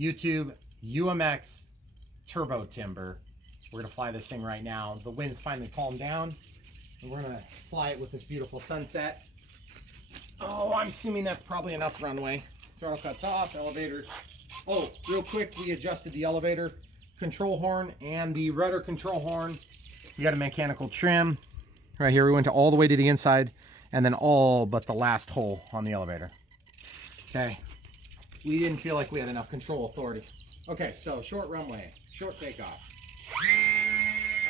YouTube UMX turbo timber. We're gonna fly this thing right now. The wind's finally calmed down, and we're gonna fly it with this beautiful sunset. Oh, I'm assuming that's probably enough runway. Throttle cuts off, elevators. Oh, real quick, we adjusted the elevator control horn and the rudder control horn. You got a mechanical trim. Right here, we went all the way to the inside, and then all but the last hole on the elevator. Okay, we didn't feel like we had enough control authority. Okay, so short runway, short takeoff.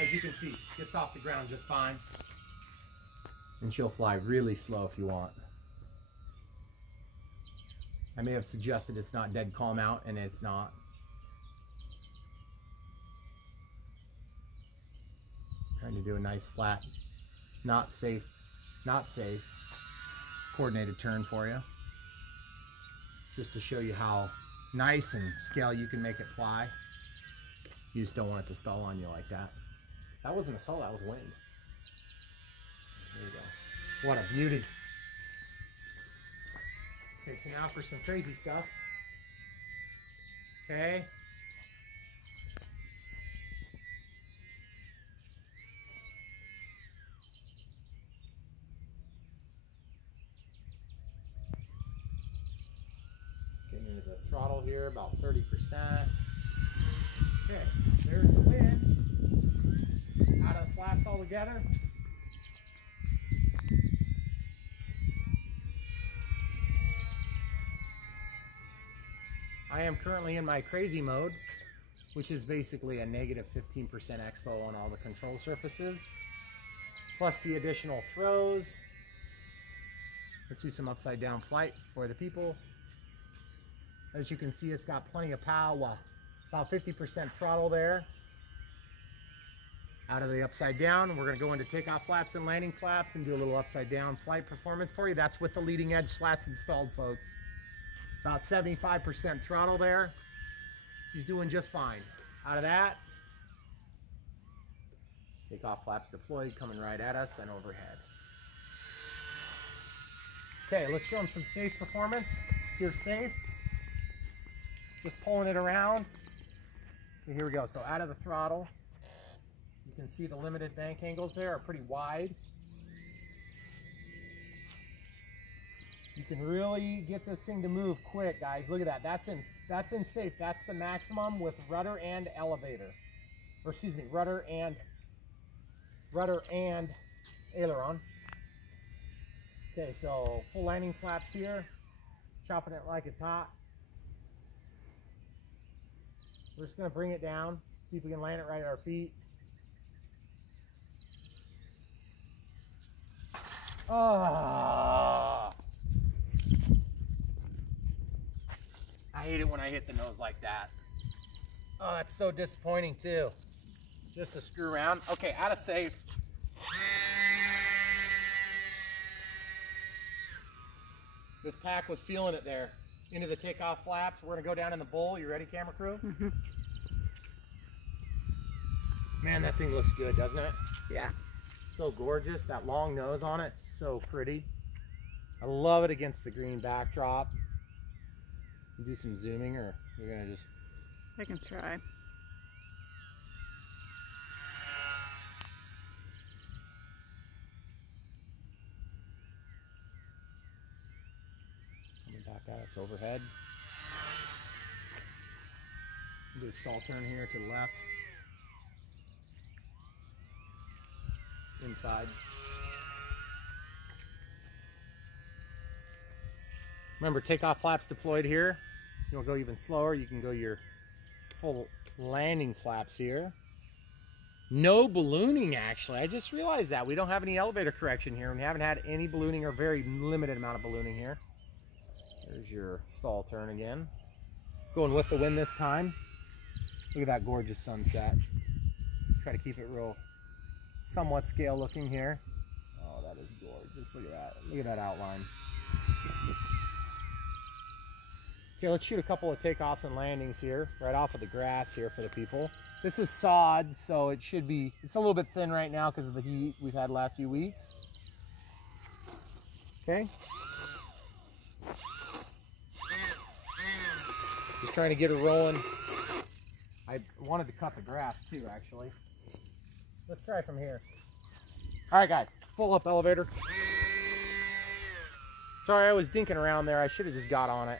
As you can see, gets off the ground just fine. And she'll fly really slow if you want. I may have suggested it's not dead calm out, and it's not. Trying to do a nice flat, not safe, coordinated turn for you. Just to show you how nice and scale you can make it fly. You just don't want it to stall on you like that. That wasn't a stall, that was wind. There you go. What a beauty. Okay, so now for some crazy stuff. Okay. Getting into the throttle here, about 30%. Okay, there's the wind. Out of the flaps altogether. I am currently in my crazy mode, which is basically a negative 15% expo on all the control surfaces, plus the additional throws. Let's do some upside down flight for the people. As you can see, it's got plenty of power, about 50% throttle there. Out of the upside down, we're gonna go into takeoff flaps and landing flaps and do a little upside down flight performance for you. That's with the leading edge slats installed, folks. About 75% throttle there. She's doing just fine. Out of that, takeoff flaps deployed, coming right at us and overhead. Okay, let's show them some safe performance. Here's safe. Just pulling it around. Okay, here we go. So out of the throttle, you can see the limited bank angles there are pretty wide. You can really get this thing to move quick, guys. Look at that. That's in safe. That's the maximum with rudder and elevator. Or excuse me, rudder and aileron. Okay, so full landing flaps here. Chopping it like it's hot. We're just gonna bring it down, see if we can land it right at our feet. Oh. I hate it when I hit the nose like that. Oh, that's so disappointing too. Just to screw around. Okay, out of safe. This pack was feeling it there. Into the takeoff flaps. We're gonna go down in the bowl. You ready, camera crew? Mm-hmm. Man, that thing looks good, doesn't it? Yeah. So gorgeous. That long nose on it, so pretty. I love it against the green backdrop. You do some zooming, or you're gonna just... I can try. Coming back at us overhead. Do a stall turn here to the left. Inside. Remember, takeoff flaps deployed here. You'll go even slower. You can go your full landing flaps here. No ballooning, actually. I just realized that. We don't have any elevator correction here. We haven't had any ballooning, or very limited amount of ballooning here. There's your stall turn again. Going with the wind this time. Look at that gorgeous sunset. Try to keep it real somewhat scale looking here. Oh, that is gorgeous. Look at that. Look at that outline. Okay, let's shoot a couple of takeoffs and landings here, right off of the grass here for the people. This is sod, so it should be, it's a little bit thin right now because of the heat we've had the last few weeks. Okay. Just trying to get her rolling. I wanted to cut the grass too, actually. Let's try from here. All right, guys, full up elevator. Sorry, I was dinking around there. I should have just got on it.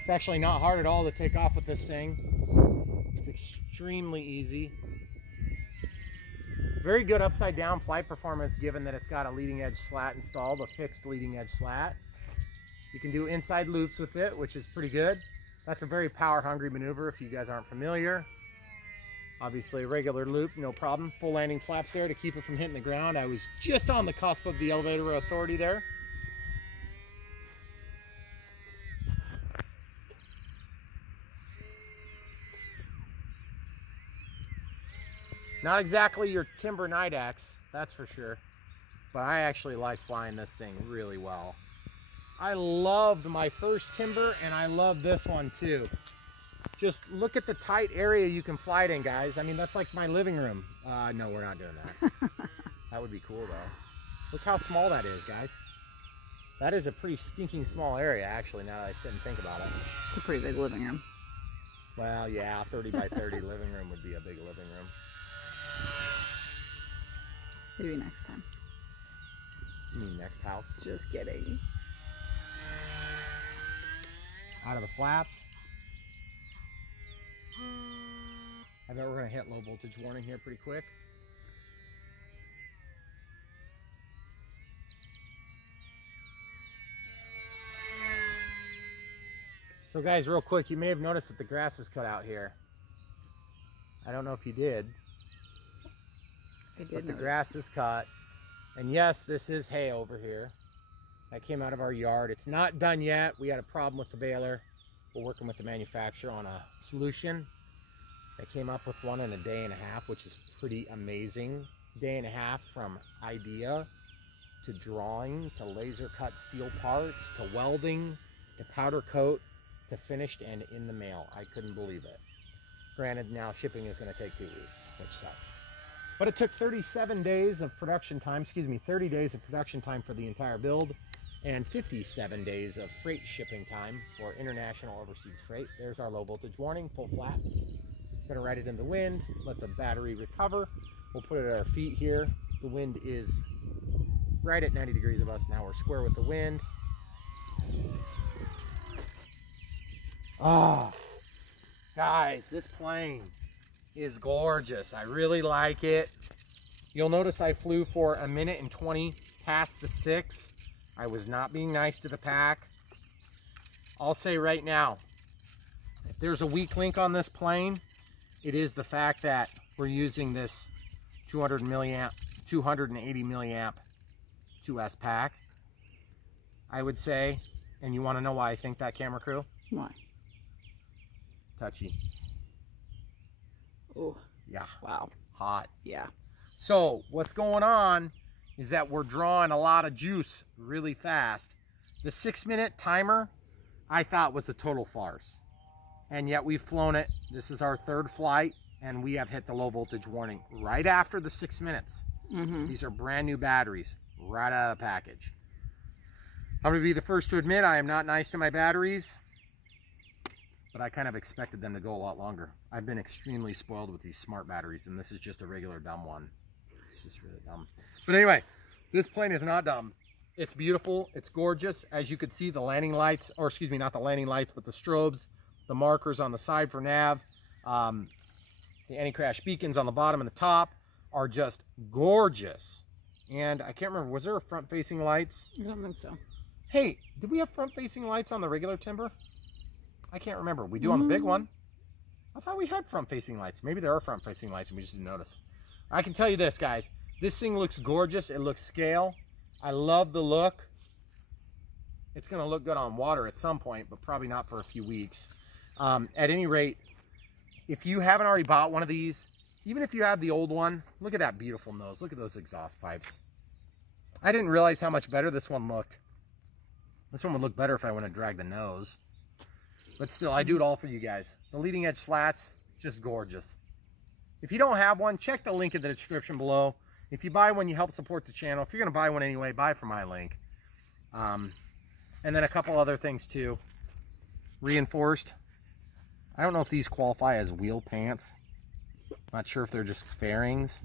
It's actually not hard at all to take off with this thing. It's extremely easy. Very good upside down flight performance given that it's got a leading edge slat installed, a fixed leading edge slat. You can do inside loops with it, which is pretty good. That's a very power hungry maneuver if you guys aren't familiar. Obviously a regular loop, no problem. Full landing flaps there to keep it from hitting the ground. I was just on the cusp of the elevator authority there. Not exactly your timber night axe, that's for sure. But I actually like flying this thing really well. I loved my first timber and I love this one too. Just look at the tight area you can fly it in, guys. I mean, that's like my living room. No, we're not doing that. That would be cool though. Look how small that is, guys. That is a pretty stinking small area actually, now that I sit and think about it. It's a pretty big living room. Well, yeah, 30 by 30 living room would be a big living room. Maybe next time. You mean next house? Just kidding. Out of the flaps. I bet we're going to hit low voltage warning here pretty quick. So guys, real quick, you may have noticed that the grass is cut out here. I don't know if you did. But the grass is cut. And yes, this is hay over here. That came out of our yard. It's not done yet. We had a problem with the baler. We're working with the manufacturer on a solution. They came up with one in a day and a half, which is pretty amazing. Day and a half from idea to drawing to laser cut steel parts to welding to powder coat to finished and in the mail. I couldn't believe it. Granted, now shipping is going to take 2 weeks, which sucks. But it took 37 days of production time, 30 days of production time for the entire build, and 57 days of freight shipping time for international overseas freight. There's our low voltage warning, full flaps. Gonna ride it in the wind, let the battery recover. We'll put it at our feet here. The wind is right at 90 degrees of us now. We're square with the wind. Ah, guys, this plane is gorgeous. I really like it. You'll notice I flew for 1 minute and 20 past the 6. I was not being nice to the pack. I'll say right now, if there's a weak link on this plane, it is the fact that we're using this 280 milliamp 2S pack, I would say. And you want to know why I think that, camera crew? Why? Touchy. Oh. Yeah. Wow. Hot. Yeah. So what's going on is that we're drawing a lot of juice really fast. The 6-minute timer I thought was a total farce. And yet we've flown it. This is our 3rd flight and we have hit the low voltage warning right after the 6 minutes. These are brand new batteries right out of the package. I'm going to be the first to admit I am not nice to my batteries, but I kind of expected them to go a lot longer. I've been extremely spoiled with these smart batteries, and this is just a regular dumb one. It's just really dumb. But anyway, this plane is not dumb. It's beautiful. It's gorgeous. As you can see, the landing lights, or excuse me, not the landing lights, but the strobes, the markers on the side for nav, the anti-crash beacons on the bottom and the top are just gorgeous. And I can't remember, was there a front-facing lights? I don't think so. Hey, did we have front-facing lights on the regular timber? I can't remember. We do on the big one. I thought we had front-facing lights. Maybe there are front-facing lights and we just didn't notice. I can tell you this, guys. This thing looks gorgeous. It looks scale. I love the look. It's going to look good on water at some point, but probably not for a few weeks. At any rate, if you haven't already bought one of these, even if you have the old one, look at that beautiful nose. Look at those exhaust pipes. I didn't realize how much better this one looked. This one would look better if I went and dragged the nose. But still, I do it all for you guys. The leading edge slats, just gorgeous. If you don't have one, check the link in the description below. If you buy one, you help support the channel. If you're going to buy one anyway, buy from my link. And And then a couple other things too. Reinforced. I don't know if these qualify as wheel pants. Not sure if they're just fairings.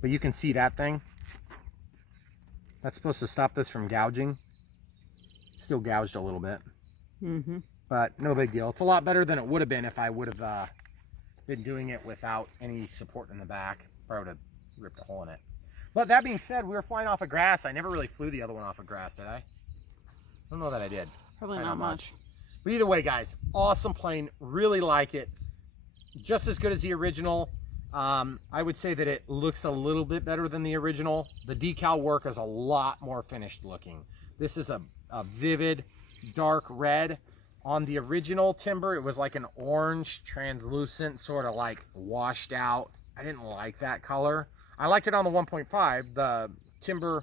But you can see that thing. That's supposed to stop this from gouging. Still gouged a little bit. Mm-hmm. But no big deal. It's a lot better than it would have been if I would have been doing it without any support in the back. Probably would have ripped a hole in it. But that being said, we were flying off of grass. I never really flew the other one off of grass, did I? I don't know that I did. Probably not much. But either way, guys, awesome plane. Really like it. Just as good as the original. I would say that it looks a little bit better than the original. The decal work is a lot more finished looking. This is a vivid dark red. On the original timber, it was like an orange, translucent, sort of like washed out. I didn't like that color. I liked it on the 1.5, the timber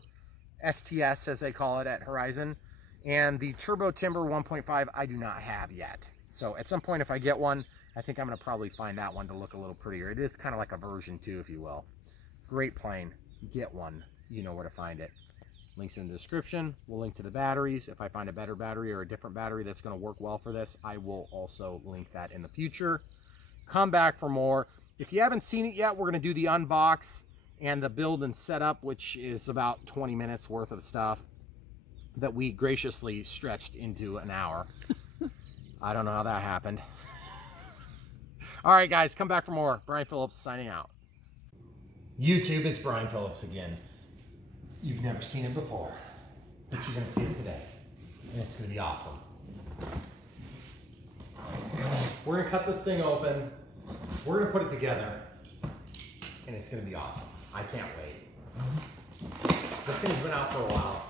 STS, as they call it at Horizon. And the turbo timber 1.5, I do not have yet. So at some point, if I get one, I think I'm going to probably find that one to look a little prettier. It is kind of like a version 2, if you will. Great plane. Get one. You know where to find it. Links in the description. We'll link to the batteries. If I find a better battery or a different battery that's going to work well for this, I will also link that in the future. Come back for more. If you haven't seen it yet, we're going to do the unbox and the build and setup, which is about 20 minutes worth of stuff that we graciously stretched into an hour. I don't know how that happened. All right, guys, come back for more. Brian Phillips signing out. YouTube, it's Brian Phillips again. You've never seen it before, but you're gonna see it today, and it's gonna be awesome. We're gonna cut this thing open, we're gonna put it together, and it's gonna be awesome. I can't wait. This thing's been out for a while.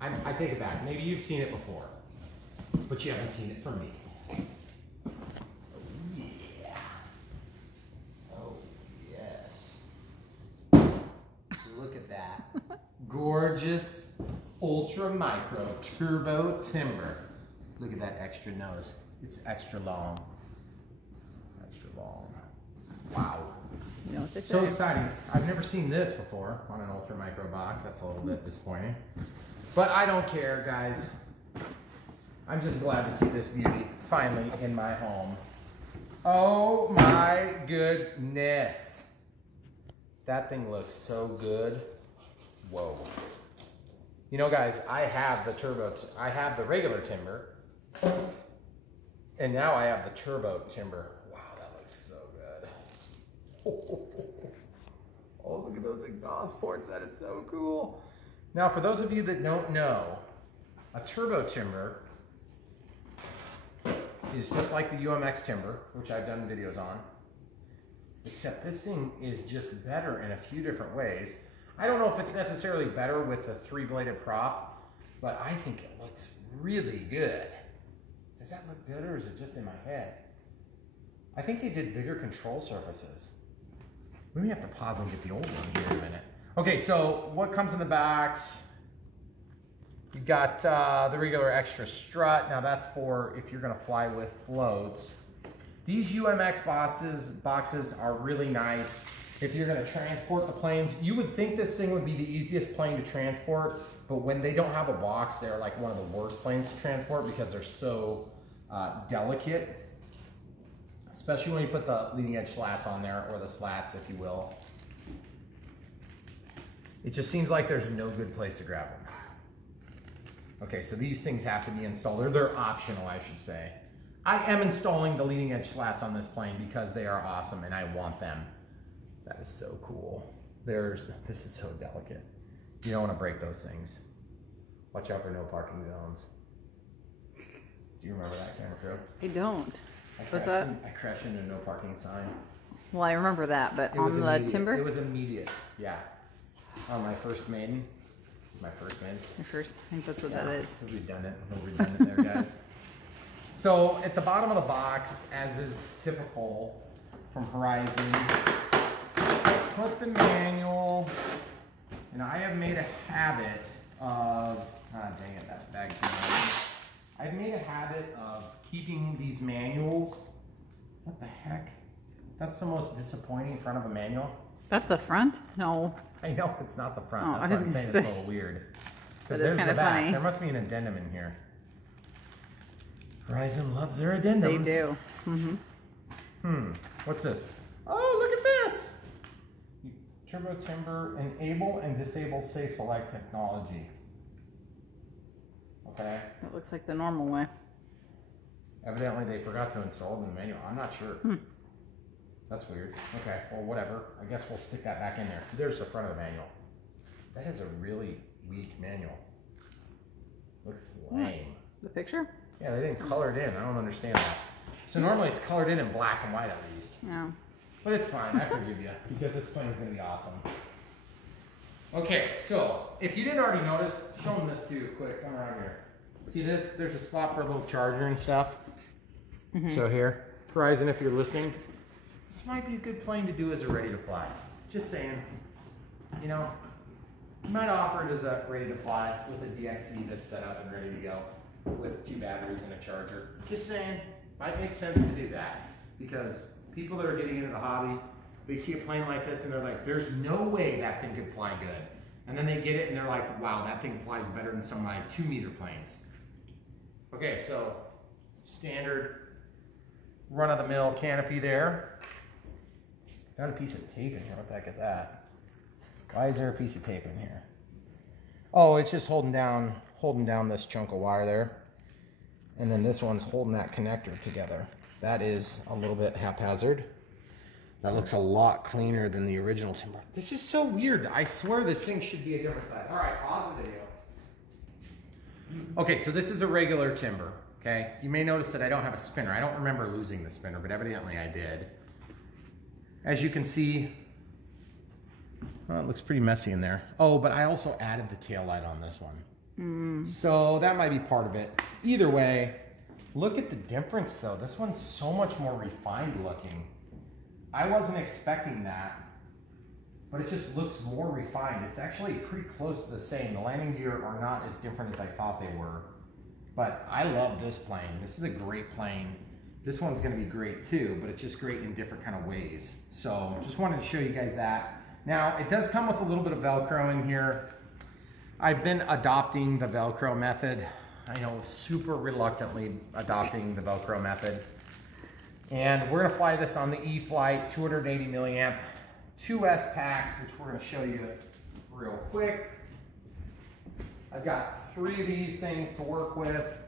I take it back, maybe you've seen it before, but you haven't seen it from me. Oh yeah. Oh yes. Look at that. Gorgeous ultra micro turbo timber. Look at that extra nose. It's extra long. Extra long. Wow. You know what they say? So exciting. I've never seen this before on an ultra micro box. That's a little bit disappointing. But I don't care, guys. I'm just glad to see this beauty finally in my home. Oh my goodness. That thing looks so good. Whoa. You know, guys, I have I have the regular timber, and now I have the turbo timber. Wow, that looks so good. Oh, look at those exhaust ports. That is so cool. Now, for those of you that don't know, a turbo timber is just like the UMX timber, which I've done videos on, except this thing is just better in a few different ways. I don't know if it's necessarily better with the 3-bladed prop, but I think it looks really good. Does that look good, or is it just in my head? I think they did bigger control surfaces. We may have to pause and get the old one here in a minute. Okay, so what comes in the backs? You've got the regular extra strut. Now that's for if you're gonna fly with floats. These UMX boxes are really nice. If you're gonna transport the planes, you would think this thing would be the easiest plane to transport, but when they don't have a box, they're like one of the worst planes to transport because they're so delicate. Especially when you put the leading edge slats on there, or the slats, if you will. It just seems like there's no good place to grab them. Okay, so these things have to be installed, or they're optional, I should say. I am installing the leading edge slats on this plane because they are awesome and I want them. That is so cool. This is so delicate. You don't want to break those things. Watch out for no parking zones. Do you remember that, camera crew? I don't. I crashed into a no parking sign. Well, I remember that, but on the timber? It was immediate, yeah. On my first Maiden. My first Maiden. Your first, I think that's what that is. It's redundant. A little redundant there, guys. So at the bottom of the box, as is typical from Horizon, put the manual, and I have made a habit of, dang it, that bag came out. I've made a habit of keeping these manuals. What the heck? That's the most disappointing front of a manual. That's the front? No. I know it's not the front. Oh, That's why I'm saying it's a little weird. But there's it's kind the of back. funny. There must be an addendum in here. Horizon loves their addendums. They do. What's this? Oh, look at this! Turbo Timber, enable and disable safe select technology. Okay. It looks like the normal way. Evidently they forgot to install the manual. I'm not sure. That's weird. Okay, well whatever. I guess we'll stick that back in there. There's the front of the manual. That is a really weak manual. Looks lame. The picture? Yeah, they didn't color it in. I don't understand that. So normally it's colored in black and white at least. Yeah. But it's fine, I forgive you, because this plane is going to be awesome. Okay, so if you didn't already notice, show them this too quick. Come around here. See this? There's a spot for a little charger and stuff. So here, Horizon, if you're listening, this might be a good plane to do as a ready to fly. Just saying, you know, you might offer it as a ready to fly with a DXE that's set up and ready to go with 2 batteries and a charger. Just saying, might make sense to do that because people that are getting into the hobby, they see a plane like this and they're like, there's no way that thing could fly good. And then they get it and they're like, wow, that thing flies better than some of my 2-meter planes. Okay, so standard run-of-the-mill canopy there. Got a piece of tape in here. What the heck is that? Why is there a piece of tape in here? Oh, it's just holding down this chunk of wire there. And then this one's holding that connector together. That is a little bit haphazard. That looks a lot cleaner than the original timber. This is so weird. I swear this thing should be a different size. All right, pause the video. Okay, so this is a regular timber, okay? You may notice that I don't have a spinner. I don't remember losing the spinner, but evidently I did. As you can see, well, it looks pretty messy in there. Oh, but I also added the tail light on this one. So that might be part of it. Either way, look at the difference though. This one's so much more refined looking. I wasn't expecting that, but it just looks more refined. It's actually pretty close to the same. The landing gear are not as different as I thought they were, but I love this plane. This is a great plane. This one's gonna be great too, but it's just great in different kind of ways. So just wanted to show you guys that. Now, it does come with a little bit of Velcro in here. I've been adopting the Velcro method. I know, super reluctantly adopting the Velcro method. And we're gonna fly this on the E-flite 280 milliamp 2S packs, which we're gonna show you real quick. I've got 3 of these things to work with.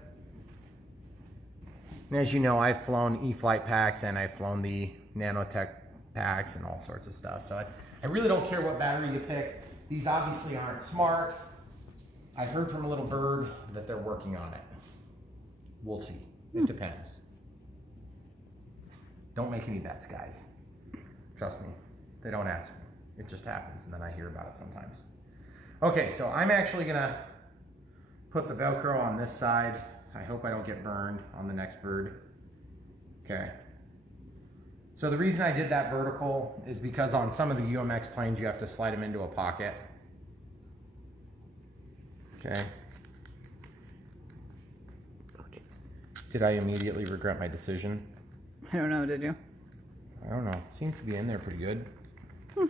And as you know, I've flown E-flite packs and I've flown the Nanotech packs and all sorts of stuff. So I really don't care what battery you pick. These obviously aren't smart. I heard from a little bird that they're working on it. We'll see. It depends. Don't make any bets, guys. Trust me. They don't ask me. It just happens, and then I hear about it sometimes. Okay, so I'm actually gonna put the Velcro on this side. I hope I don't get burned on the next bird. Okay. So the reason I did that vertical is because on some of the UMX planes, you have to slide them into a pocket. Okay. Did I immediately regret my decision? I don't know, did you? I don't know. Seems to be in there pretty good. What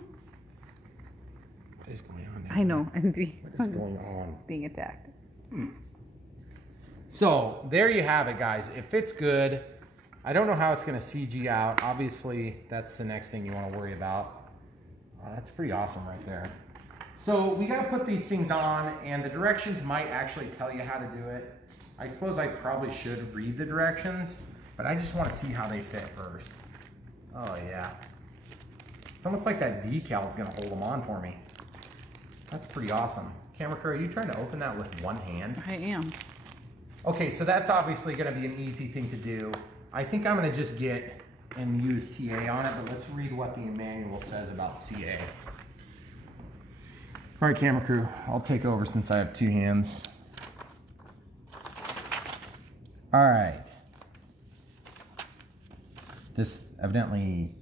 is going on there? I know. What is going on? It's being attacked. So there you have it, guys. It fits good. I don't know how it's going to CG out. Obviously, that's the next thing you want to worry about. That's pretty awesome right there. So we got to put these things on, and the directions might actually tell you how to do it. I suppose I probably should read the directions, but I just want to see how they fit first. Oh yeah. It's almost like that decal is going to hold them on for me. That's pretty awesome. Camera crew, are you trying to open that with one hand? I am. Okay, so that's obviously going to be an easy thing to do. I think I'm going to just get and use CA on it, but let's read what the manual says about CA. All right, camera crew, I'll take over since I have 2 hands. All right. This evidently,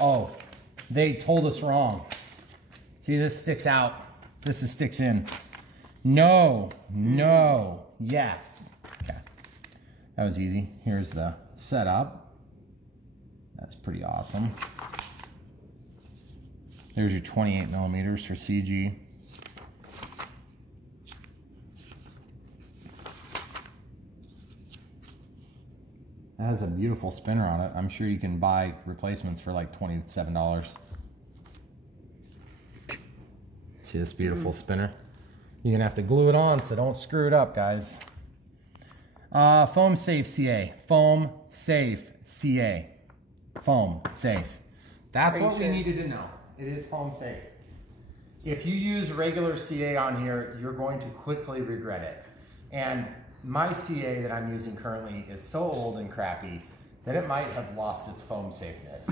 oh, they told us wrong. See, this sticks out. This sticks in. No, yes. Okay, that was easy. Here's the setup. That's pretty awesome. There's your 28 millimeters for CG. That has a beautiful spinner on it. I'm sure you can buy replacements for like $27. See this beautiful spinner? You're gonna have to glue it on, so don't screw it up, guys. Foam safe CA. Foam safe CA. Foam safe. That's what we needed to know. It is foam safe. If you use regular CA on here, you're going to quickly regret it. And my CA that I'm using currently is so old and crappy that it might have lost its foam safeness.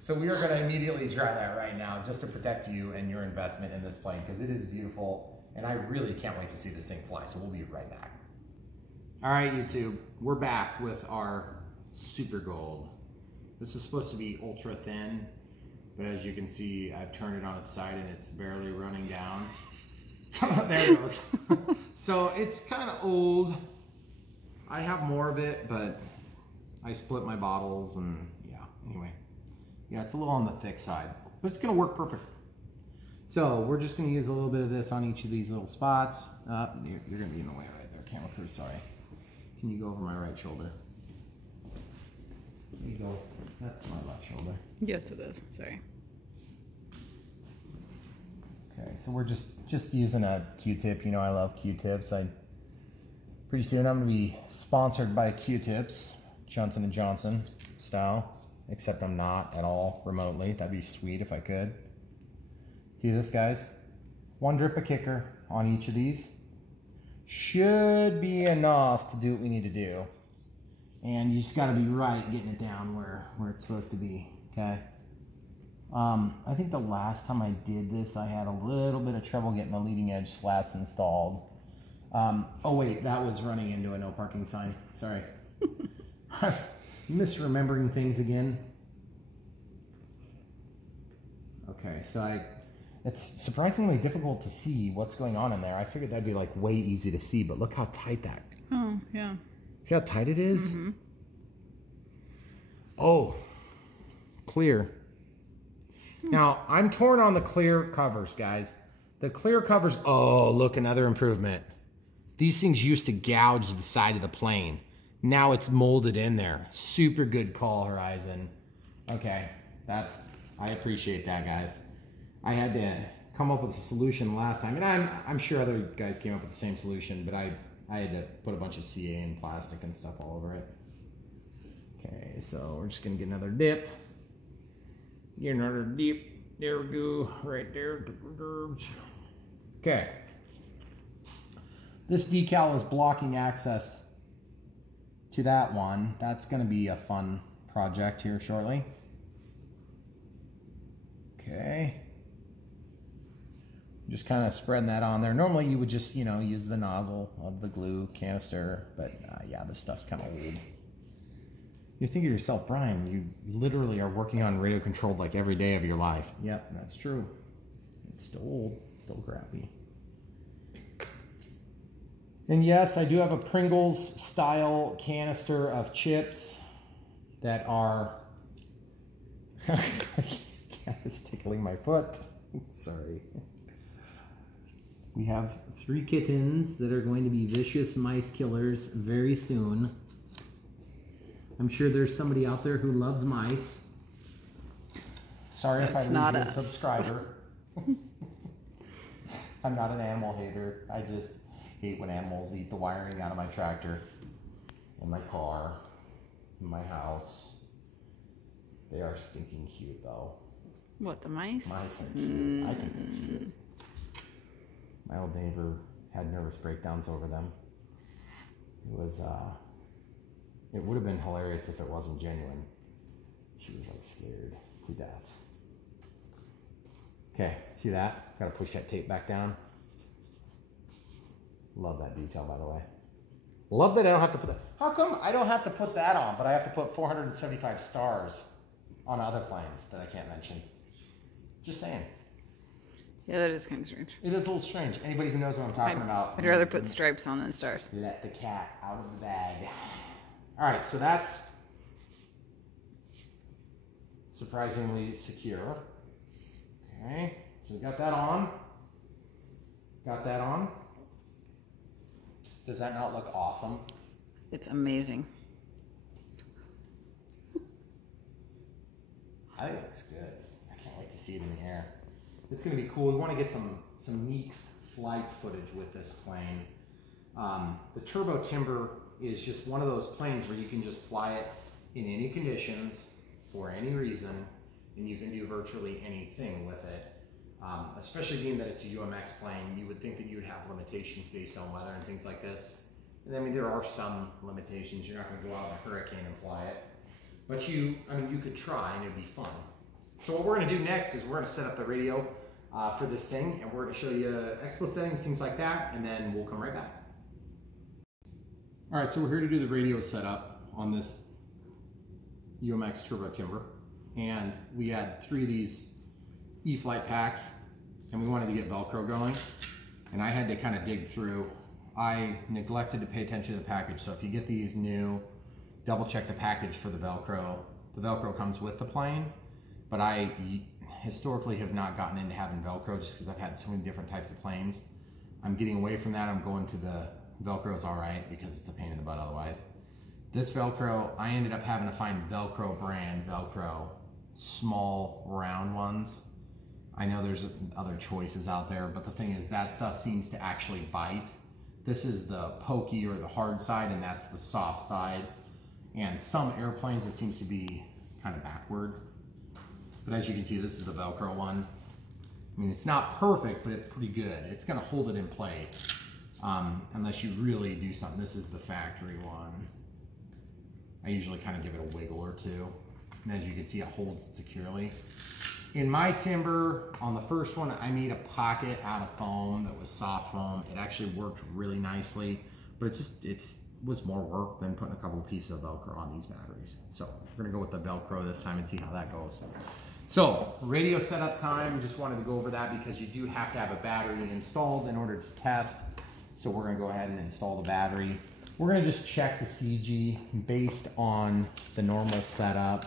So we are going to immediately try that right now just to protect you and your investment in this plane because it is beautiful and I really can't wait to see this thing fly. So we'll be right back. All right, YouTube, we're back with our Super Gold. This is supposed to be ultra thin, but as you can see, I've turned it on its side and it's barely running down. There it goes. So it's kind of old. I have more of it, but I split my bottles and yeah, anyway. Yeah, it's a little on the thick side, but it's gonna work perfect. So we're just gonna use a little bit of this on each of these little spots. You're gonna be in the way right there, camera crew, sorry. Can you go over my right shoulder? There you go, that's my left shoulder. Yes, it is, sorry. Okay, so we're just using a Q-tip. You know I love Q-tips. Pretty soon I'm gonna be sponsored by Q-tips, Johnson & Johnson style, except I'm not at all remotely. That'd be sweet if I could. See this, guys? One drip of kicker on each of these. Should be enough to do what we need to do. And you just gotta be right getting it down where it's supposed to be, okay? I think the last time I did this, I had a little bit of trouble getting the leading edge slats installed. Oh wait, that was running into a no parking sign. Sorry. I was misremembering things again. Okay, so it's surprisingly difficult to see what's going on in there. I figured that'd be like way easy to see, but look how tight that. Oh, yeah. See how tight it is? Mm-hmm. Oh, clear. Now, I'm torn on the clear covers, guys. The clear covers, oh, look, another improvement. These things used to gouge the side of the plane. Now it's molded in there. Super good call, Horizon. Okay, I appreciate that, guys. I had to come up with a solution last time, and I'm sure other guys came up with the same solution, but I had to put a bunch of CA and plastic and stuff all over it. Okay, so we're just gonna get another dip. Get another dip. There we go, right there. Okay. This decal is blocking access to that one. That's gonna be a fun project here shortly. Okay. Just kind of spreading that on there. Normally you would just, use the nozzle of the glue canister, but yeah, this stuff's kind of old. You think of yourself, Brian, you literally are working on radio controlled like every day of your life. Yep, that's true. It's still old, still crappy. And yes, I do have a Pringles style canister of chips that are, cat is tickling my foot. Sorry. We have 3 kittens that are going to be vicious mice killers very soon. I'm sure there's somebody out there who loves mice. Sorry if I lose you a subscriber. I'm not an animal hater. I just hate when animals eat the wiring out of my tractor, in my car, in my house. They are stinking cute though. What, the mice? Mice are cute. I think they're cute. My old neighbor had nervous breakdowns over them. It would have been hilarious if it wasn't genuine. She was like scared to death. Okay, see that? Gotta push that tape back down. Love that detail, by the way. Love that I don't have to put that. How come I don't have to put that on, but I have to put 475 stars on other planes that I can't mention? Just saying. Yeah, that is kind of strange. It is a little strange. Anybody who knows what I'm talking about. I'd rather put stripes on than stars. Let the cat out of the bag. All right, so that's surprisingly secure. Okay, so we got that on. Got that on. Does that not look awesome? It's amazing. I think it looks good. I can't wait to see it in the air. It's going to be cool. We want to get some neat flight footage with this plane. The turbo timber is just one of those planes where you can just fly it in any conditions for any reason, and you can do virtually anything with it. Especially being that it's a UMX plane, you would think that you would have limitations based on weather and things like this. And I mean, there are some limitations. You're not going to go out in a hurricane and fly it. But you could try and it'd be fun. So what we're going to do next is we're going to set up the radio for this thing, and we're going to show you expo settings, things like that, and then we'll come right back. All right, so we're here to do the radio setup on this UMX turbo timber, and we had 3 of these E-flite packs, and we wanted to get Velcro going, and I had to kind of dig through. I neglected to pay attention to the package, so if you get these new, double check the package for the Velcro. The Velcro comes with the plane, but I historically have not gotten into having Velcro just because I've had so many different types of planes. I'm getting away from that. I'm going to the Velcro is all right because it's a pain in the butt otherwise. This Velcro, I ended up having to find Velcro brand Velcro, small round ones. I know there's other choices out there, but the thing is that stuff seems to actually bite. This is the pokey or the hard side, and that's the soft side. And some airplanes, it seems to be kind of backward. But as you can see, this is the Velcro one. I mean, it's not perfect, but it's pretty good. It's gonna hold it in place, unless you really do something. This is the factory one. I usually kind of give it a wiggle or two. And as you can see, it holds it securely. In my timber, on the first one, I made a pocket out of foam that was soft foam. It actually worked really nicely, but it was more work than putting a couple of pieces of Velcro on these batteries. So we're gonna go with the Velcro this time and see how that goes. So radio setup time, just wanted to go over that because you do have to have a battery installed in order to test. So we're gonna go ahead and install the battery. We're gonna just check the CG based on the normal setup,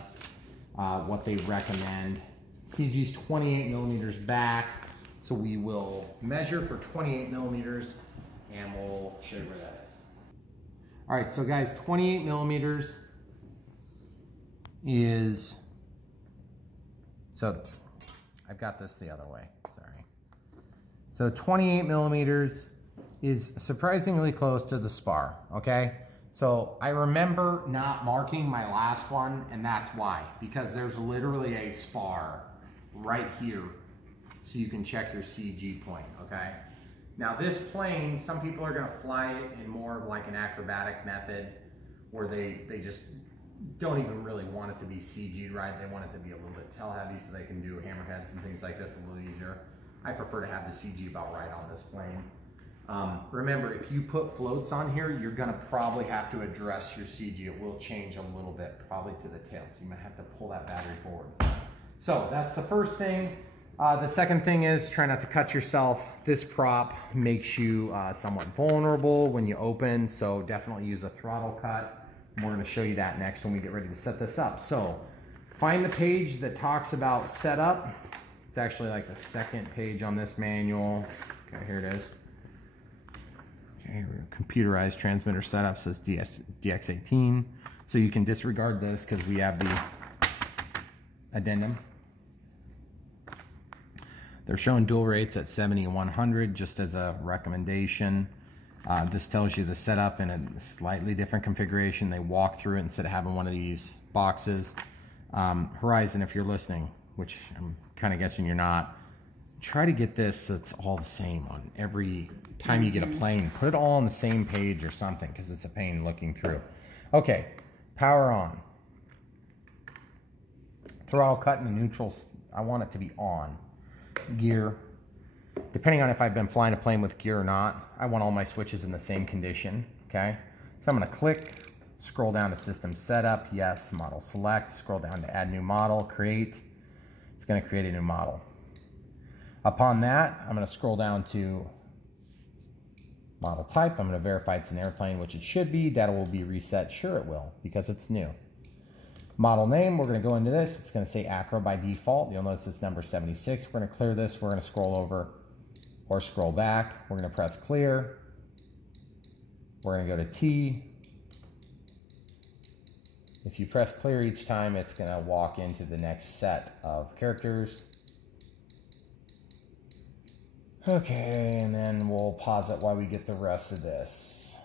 what they recommend. CG's 28 millimeters back, so we will measure for 28 millimeters and we'll show you where that is. All right, so guys, 28 millimeters is, so I've got this the other way, sorry. So 28 millimeters is surprisingly close to the spar, okay? So I remember not marking my last one, and that's why, because there's literally a spar right here, so you can check your CG point, okay? Now this plane, some people are gonna fly it in more of like an acrobatic method, where they just don't even really want it to be CG'd right. They want it to be a little bit tail heavy so they can do hammerheads and things like this a little easier. I prefer to have the CG about right on this plane. Remember, if you put floats on here, you're gonna probably have to address your CG. It will change a little bit, probably to the tail, so you might have to pull that battery forward. So that's the first thing. The second thing is try not to cut yourself. This prop makes you somewhat vulnerable when you open, so definitely use a throttle cut. And we're gonna show you that next when we get ready to set this up. So find the page that talks about setup. It's actually like the second page on this manual. Okay, here it is. Okay, computerized transmitter setup says DX18. So you can disregard this because we have the addendum. They're showing dual rates at 70 and 100 just as a recommendation. This tells you the setup in a slightly different configuration. They walk through it instead of having one of these boxes. Horizon, if you're listening, which I'm kind of guessing you're not, try to get this so it's all the same on every time you get a plane. Put it all on the same page or something because it's a pain looking through. Okay, power on. Throttle cut in the neutral, I want it to be on. Gear, depending on if I've been flying a plane with gear or not, I want all my switches in the same condition, okay? So I'm gonna click, scroll down to system setup, yes, model select, scroll down to add new model, create. It's gonna create a new model. Upon that, I'm gonna scroll down to model type. I'm gonna verify it's an airplane, which it should be. Data will be reset, sure it will, because it's new. Model name, we're gonna go into this. It's gonna say Acro by default. You'll notice it's number 76. We're gonna clear this. We're gonna scroll over or scroll back. We're gonna press clear. We're gonna go to T. If you press clear each time, it's going to walk into the next set of characters. Okay, and then we'll pause it while we get the rest of this.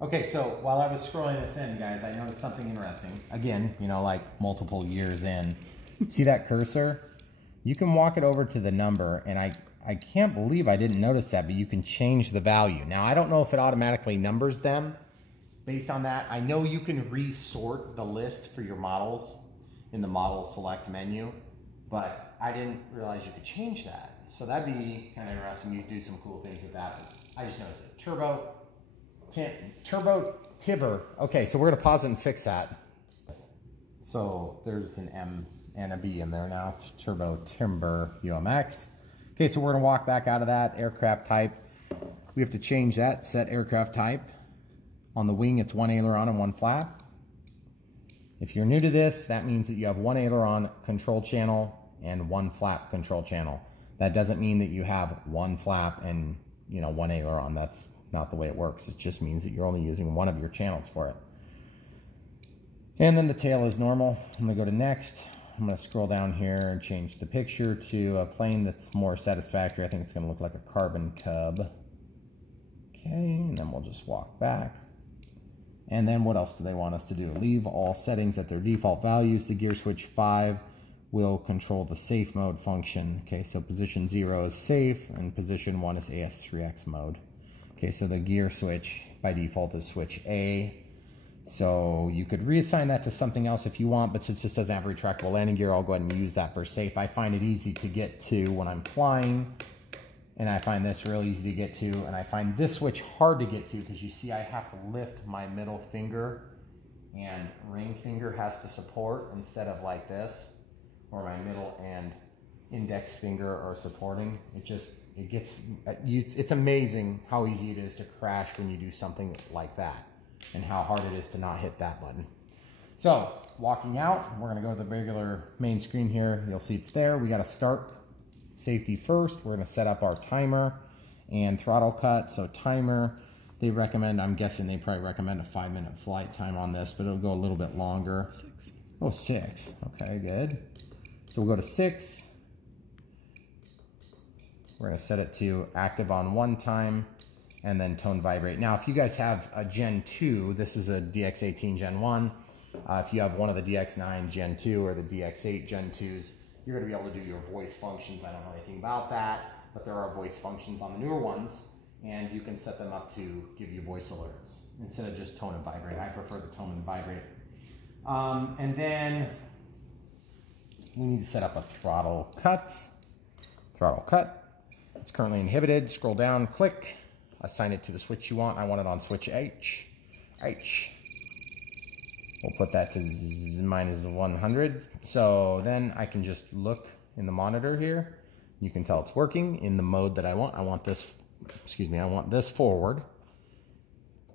Okay, so while I was scrolling this in, guys, I noticed something interesting. Again, you know, like multiple years in. See that cursor? You can walk it over to the number, and I can't believe I didn't notice that, but you can change the value. Now, I don't know if it automatically numbers them based on that. I know you can resort the list for your models in the model select menu, but I didn't realize you could change that. So that'd be kind of interesting. You could do some cool things with that. I just noticed it. Turbo Tibber. Okay, so we're gonna pause it and fix that. So there's an M and a B in there now. It's Turbo Timber UMX. Okay, so we're gonna walk back out of that. Aircraft type. We have to change that, set aircraft type. On the wing, it's one aileron and one flap. If you're new to this, that means that you have one aileron control channel and one flap control channel. That doesn't mean that you have one flap and, you know, one aileron. That's not the way it works. It just means that you're only using one of your channels for it. And then the tail is normal. I'm gonna go to next. I'm gonna scroll down here and change the picture to a plane that's more satisfactory. I think it's gonna look like a carbon cub. Okay, and then we'll just walk back. And then what else do they want us to do? Leave all settings at their default values. The gear switch 5 will control the safe mode function. Okay, so position 0 is safe and position 1 is AS3X mode. Okay, so the gear switch by default is switch A. So you could reassign that to something else if you want, but since this doesn't have retractable landing gear, I'll go ahead and use that for safe. I find it easy to get to when I'm flying, and I find this real easy to get to, and I find this switch hard to get to because you see I have to lift my middle finger and ring finger has to support instead of like this, where my middle and index finger are supporting. It's amazing how easy it is to crash when you do something like that and how hard it is to not hit that button. So walking out, we're gonna go to the regular main screen here. You'll see it's there. We gotta start safety first. We're gonna set up our timer and throttle cut. So timer, they recommend, I'm guessing they probably recommend a 5-minute flight time on this, but it'll go a little bit longer. 6. Oh, 6, okay, good. So we'll go to 6. We're gonna set it to active on 1 time and then tone vibrate. Now, if you guys have a Gen 2, this is a DX18 Gen 1. If you have one of the DX9 Gen 2 or the DX8 Gen 2s, you're gonna be able to do your voice functions. I don't know anything about that, but there are voice functions on the newer ones, and you can set them up to give you voice alerts instead of just tone and vibrate. I prefer the tone and vibrate. And then we need to set up a throttle cut. Throttle cut. It's currently inhibited. Scroll down, click. Assign it to the switch you want. I want it on switch H. We'll put that to minus 100. So then I can just look in the monitor here. You can tell it's working in the mode that I want. I want this, I want this forward.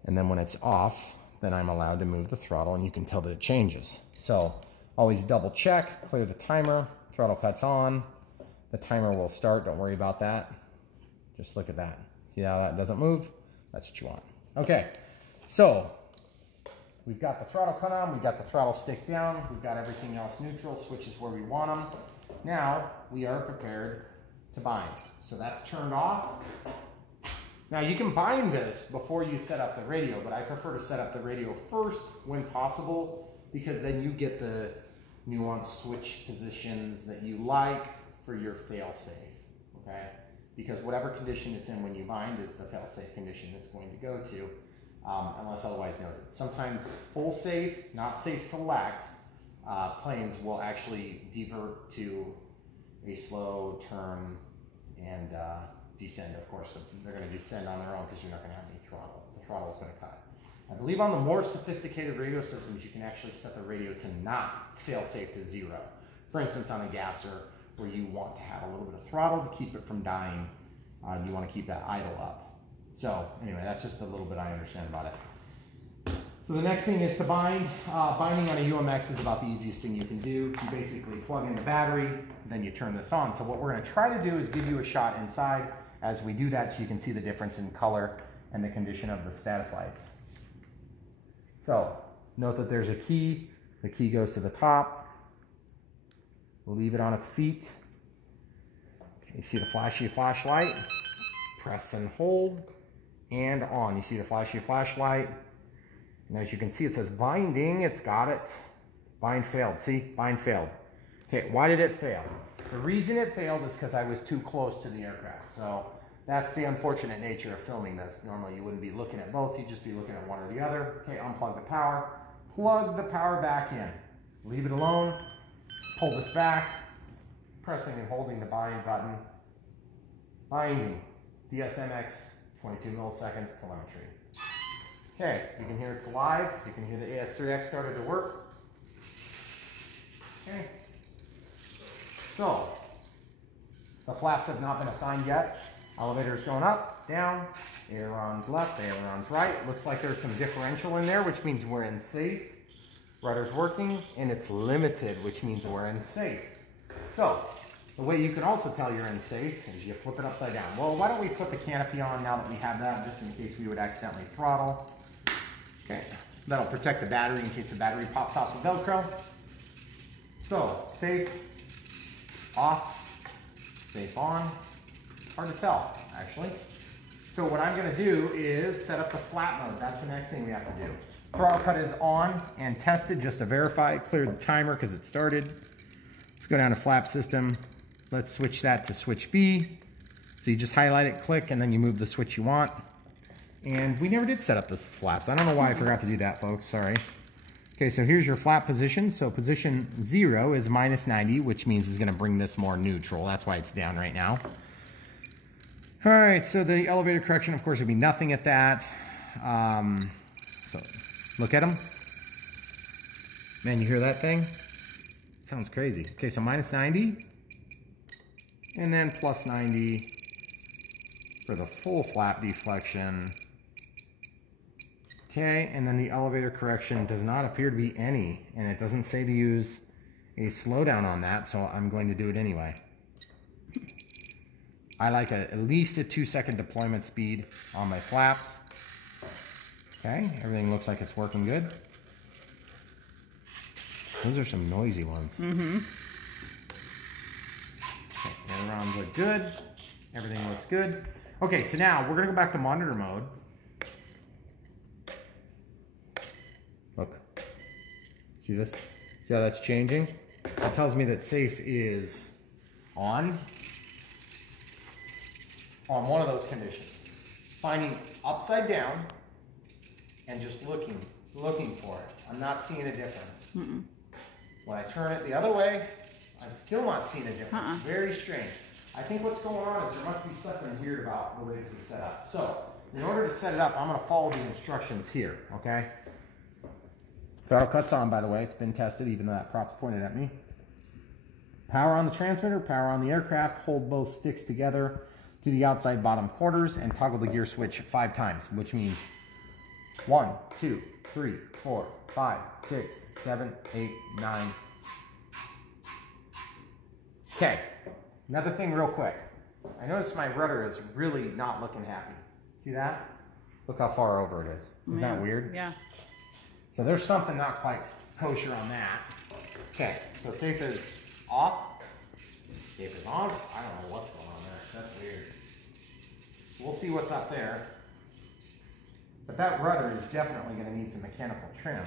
And then when it's off, then I'm allowed to move the throttle and you can tell that it changes. So always double check, clear the timer, throttle cut's on. The timer will start, don't worry about that. Just look at that. See how that doesn't move? That's what you want. Okay, so we've got the throttle cut on, we've got the throttle stick down, we've got everything else neutral, switches where we want them. Now we are prepared to bind. So that's turned off. Now you can bind this before you set up the radio, but I prefer to set up the radio first when possible because then you get the nuanced switch positions that you like for your fail-safe, okay? Because whatever condition it's in when you bind is the fail-safe condition it's going to go to, unless otherwise noted. Sometimes full safe, not safe select, planes will actually divert to a slow turn and descend, of course. So they're going to descend on their own because you're not going to have any throttle. The throttle is going to cut. I believe on the more sophisticated radio systems, you can actually set the radio to not fail-safe to 0. For instance, on a gasser, where you want to have a little bit of throttle to keep it from dying, you want to keep that idle up. So anyway, that's just a little bit I understand about it. So the next thing is to bind. Binding on a UMX is about the easiest thing you can do. You basically plug in the battery, then you turn this on. So what we're going to try to do is give you a shot inside as we do that so you can see the difference in color and the condition of the status lights. So note that there's a key. The key goes to the top. We'll leave it on its feet. Okay, you see the flashy flashlight. Press and hold and on. You see the flashy flashlight. And as you can see, it says binding. It's got it. Bind failed. See? Bind failed. Okay, why did it fail? The reason it failed is because I was too close to the aircraft. So that's the unfortunate nature of filming this. Normally you wouldn't be looking at both. You'd just be looking at one or the other. Okay, unplug the power. Plug the power back in. Leave it alone. Pull this back. Pressing and holding the bind button. Binding. DSMX 22 milliseconds telemetry. Okay, you can hear it's live. You can hear the AS3X started to work. Okay. So, the flaps have not been assigned yet. Elevator's going up, down, ailerons left, ailerons right. Looks like there's some differential in there, which means we're in safe. Rudder's working, and it's limited, which means we're in safe. So, the way you can also tell you're in safe is you flip it upside down. Well, why don't we put the canopy on now that we have that, just in case we would accidentally throttle. Okay, that'll protect the battery in case the battery pops off the Velcro. So, safe, off, safe on. Hard to tell, actually. So what I'm gonna do is set up the flap mode. That's the next thing we have to do. Throttle cut is on and tested just to verify. Cleared the timer because it started. Let's go down to flap system. Let's switch that to switch B. So you just highlight it, click, and then you move the switch you want. And we never did set up the flaps. I don't know why I forgot to do that, folks, sorry. Okay, so here's your flap position. So position 0 is -90, which means it's gonna bring this more neutral. That's why it's down right now. All right, so the elevator correction, of course, would be nothing at that. So look at them. Man, you hear that thing? It sounds crazy. Okay, so -90, and then +90 for the full flap deflection. Okay, and then the elevator correction does not appear to be any, and it doesn't say to use a slowdown on that, so I'm going to do it anyway. I like at least a 2-second deployment speed on my flaps. Okay, everything looks like it's working good. Those are some noisy ones. Mm-hmm. Okay, ailerons look good. Everything looks good. Okay, so now we're gonna go back to monitor mode. Look, see this? See how that's changing? It tells me that safe is on one of those conditions. Finding upside down and just looking for it. I'm not seeing a difference. Mm-mm. When I turn it the other way, I'm still not seeing a difference. Very strange. I think what's going on is there must be something weird about the way this is set up. So, in order to set it up, I'm gonna follow the instructions here, okay? Throttle cut's on, by the way. It's been tested, even though that prop's pointed at me. Power on the transmitter, power on the aircraft. Hold both sticks together to the outside bottom quarters and toggle the gear switch 5 times, which means 1, 2, 3, 4, 5, 6, 7, 8, 9. Okay, another thing real quick. I noticed my rudder is really not looking happy. See that? Look how far over it is. Isn't that weird? Yeah. So there's something not quite kosher on that. Okay, so safe is off. Safe is on. I don't know what's going on there. That's weird. We'll see what's up there. But that rudder is definitely going to need some mechanical trim.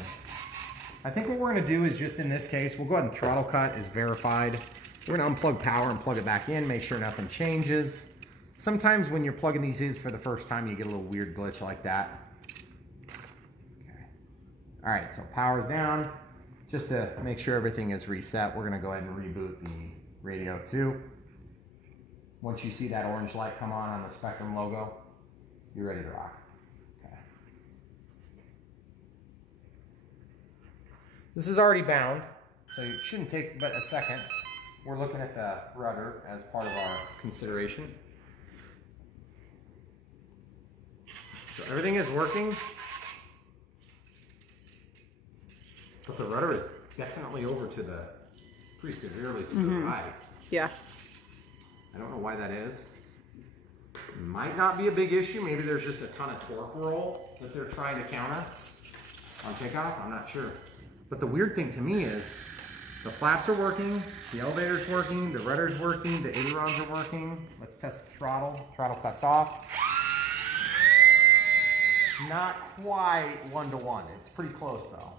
I think what we're going to do is just in this case, we'll go ahead and throttle cut is verified. We're going to unplug power and plug it back in, make sure nothing changes. Sometimes when you're plugging these in for the first time, you get a little weird glitch like that. All right, so power's down. Just to make sure everything is reset, we're gonna go ahead and reboot the radio too. Once you see that orange light come on the Spectrum logo, you're ready to rock. Okay. This is already bound, so it shouldn't take but a second. We're looking at the rudder as part of our consideration. So everything is working. But the rudder is definitely over to the, pretty severely to the right. Yeah. I don't know why that is. Might not be a big issue. Maybe there's just a ton of torque roll that they're trying to counter. on takeoff? I'm not sure. But the weird thing to me is the flaps are working, the elevator's working, the rudder's working, the ailerons are working. Let's test the throttle. Throttle cuts off. Not quite 1-to-1. It's pretty close though.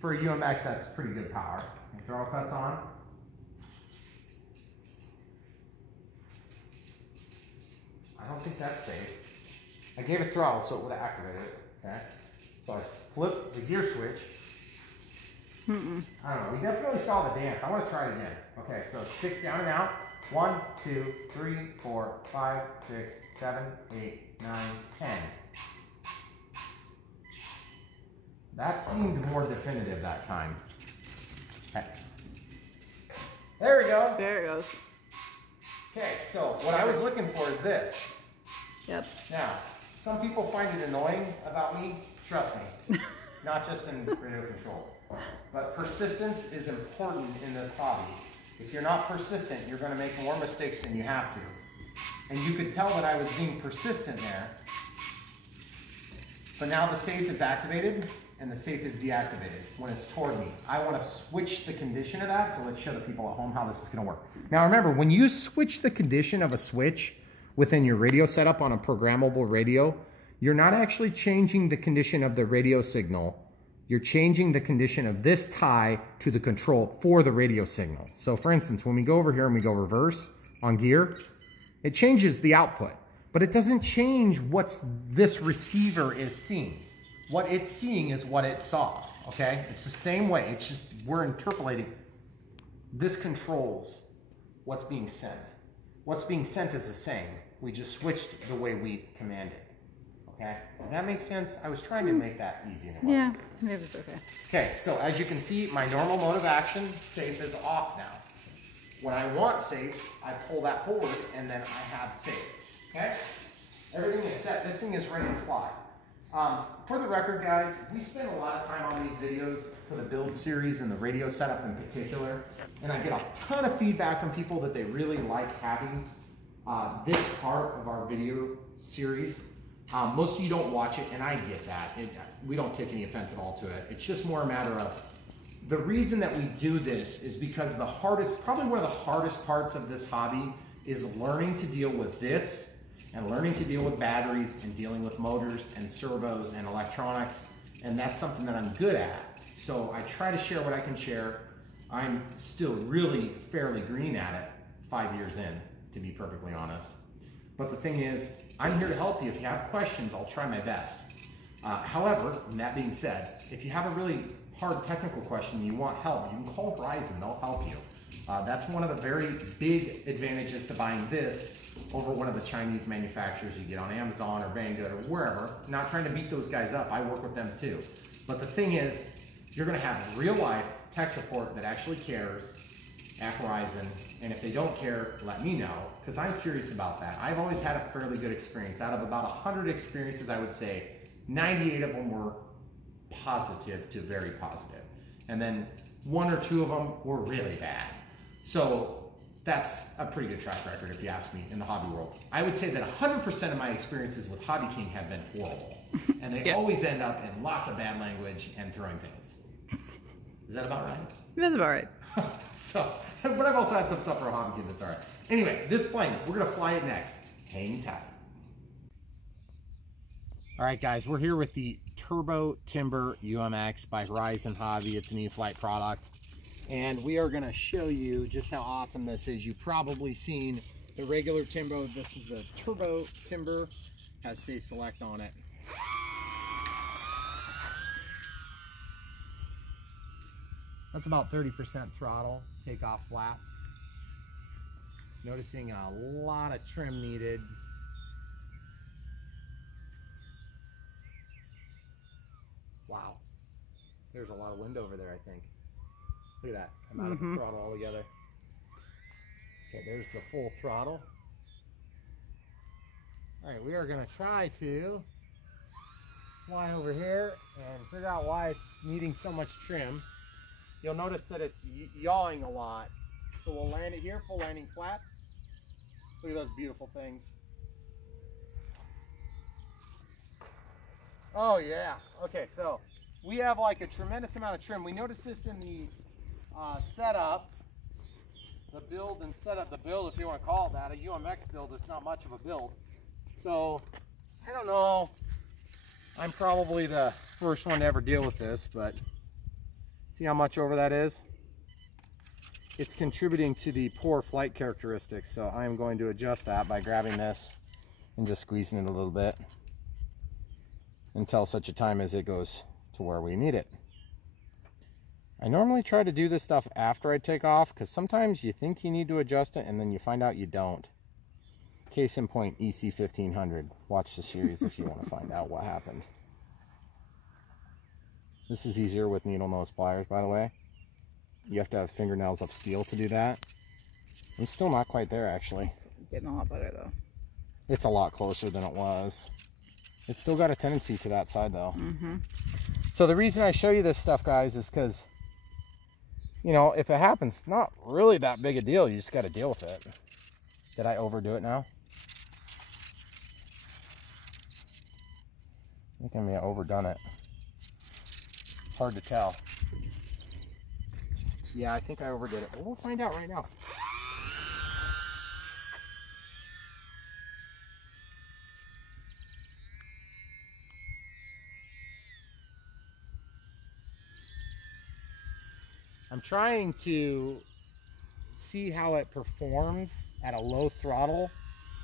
For a UMX, that's pretty good power. And throttle cuts on. I don't think that's safe. I gave it throttle so it would have activated it. Okay. So I flip the gear switch. I don't know. We definitely saw the dance. I want to try it again. Okay, so 6 down and out. 1, 2, 3, 4, 5, 6, 7, 8, 9, 10. That seemed more definitive that time. Okay. There we go. There it goes. Okay, so what I was looking for is this. Yep. Now, some people find it annoying about me. Trust me. Not just in radio control. But persistence is important in this hobby. If you're not persistent, you're going to make more mistakes than you have to. And you could tell that I was being persistent there. But now the safe is activated and the safe is deactivated when it's toward me. I want to switch the condition of that, so let's show the people at home how this is going to work. Now remember, when you switch the condition of a switch within your radio setup on a programmable radio, you're not actually changing the condition of the radio signal. You're changing the condition of this tie to the control for the radio signal. So for instance, when we go over here and we go reverse on gear, it changes the output, but it doesn't change what this receiver is seeing. What it's seeing is what it saw, okay? It's the same way, it's just we're interpolating. This controls what's being sent. What's being sent is the same. We just switched the way we command it. Okay, does that make sense? I was trying to make that easy and it wasn't. Yeah, it was okay. Okay, so as you can see, my normal mode of action, safe, is off now. When I want safe, I pull that forward and then I have safe. Okay, everything is set. This thing is ready to fly. For the record, guys, we spend a lot of time on these videos for the build series and the radio setup in particular, and I get a ton of feedback from people that they really like having this part of our video series. Most of you don't watch it, and I get that. We don't take any offense at all to it. It's just more a matter of the reason that we do this is because the hardest, probably one of the hardest parts of this hobby is learning to deal with this and learning to deal with batteries and dealing with motors and servos and electronics, and that's something that I'm good at. So I try to share what I can share. I'm still really fairly green at it 5 years in, to be perfectly honest. But the thing is, I'm here to help you. If you have questions, I'll try my best. However, and that being said, if you have a really hard technical question and you want help, you can call Horizon, they'll help you. That's one of the very big advantages to buying this over one of the Chinese manufacturers you get on Amazon or Banggood or wherever. I'm not trying to beat those guys up, I work with them too. But the thing is, you're gonna have real life tech support that actually cares at Horizon, and if they don't care, let me know, because I'm curious about that. I've always had a fairly good experience. Out of about 100 experiences, I would say 98 of them were positive to very positive. And then 1 or 2 of them were really bad. So that's a pretty good track record if you ask me in the hobby world. I would say that 100% of my experiences with Hobby King have been horrible. And they always end up in lots of bad language and throwing things. Is that about right? That's about right. So, but I've also had some stuff for a Hobby King that's all right. Anyway, this plane, we're gonna fly it next. Hang tight. All right, guys, we're here with the Turbo Timber UMX by Horizon Hobby. It's an E-flite product. And we are gonna show you just how awesome this is. You've probably seen the regular Timber. This is the Turbo Timber, has Safe Select on it. That's about 30% throttle, takeoff flaps. Noticing a lot of trim needed. Wow, there's a lot of wind over there, I think. Look at that, I'm out of the throttle altogether. Okay, there's the full throttle. All right, we are gonna try to fly over here and figure out why it's needing so much trim. You'll notice that it's yawing a lot. So we'll land it here, full landing flaps. Look at those beautiful things. Oh yeah, okay, so we have like a tremendous amount of trim. We noticed this in the setup, the build and setup. The build, if you want to call it that, a UMX build is not much of a build. So I don't know. I'm probably the first one to ever deal with this, but see how much over that is? It's contributing to the poor flight characteristics. So I'm going to adjust that by grabbing this and just squeezing it a little bit until such a time as it goes to where we need it. I normally try to do this stuff after I take off because sometimes you think you need to adjust it and then you find out you don't. Case in point, EC 1500. Watch the series if you want to find out what happened. This is easier with needle nose pliers, by the way. You have to have fingernails of steel to do that. I'm still not quite there, actually. It's getting a lot better, though. It's a lot closer than it was. It's still got a tendency to that side, though. So the reason I show you this stuff, guys, is because, you know, if it happens, not really that big a deal. You just got to deal with it. Did I overdo it now? I think I may have overdone it. It's hard to tell. Yeah, I think I overdid it, but we'll find out right now. I'm trying to see how it performs at a low throttle.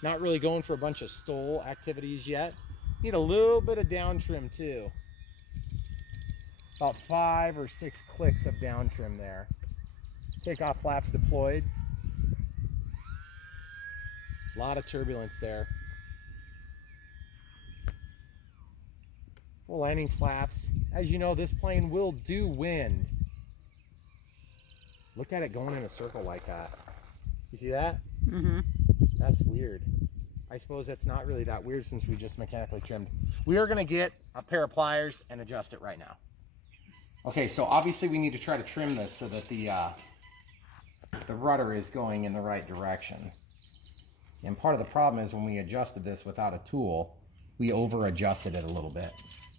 Not really going for a bunch of stall activities yet. Need a little bit of down trim too. About 5 or 6 clicks of down trim there. Takeoff flaps deployed. A lot of turbulence there. Full landing flaps. As you know, this plane will do wind. Look at it going in a circle like that. You see that? That's weird. I suppose that's not really that weird since we just mechanically trimmed. We are going to get a pair of pliers and adjust it right now. Okay, so obviously we need to try to trim this so that the rudder is going in the right direction. And part of the problem is when we adjusted this without a tool, we over adjusted it a little bit.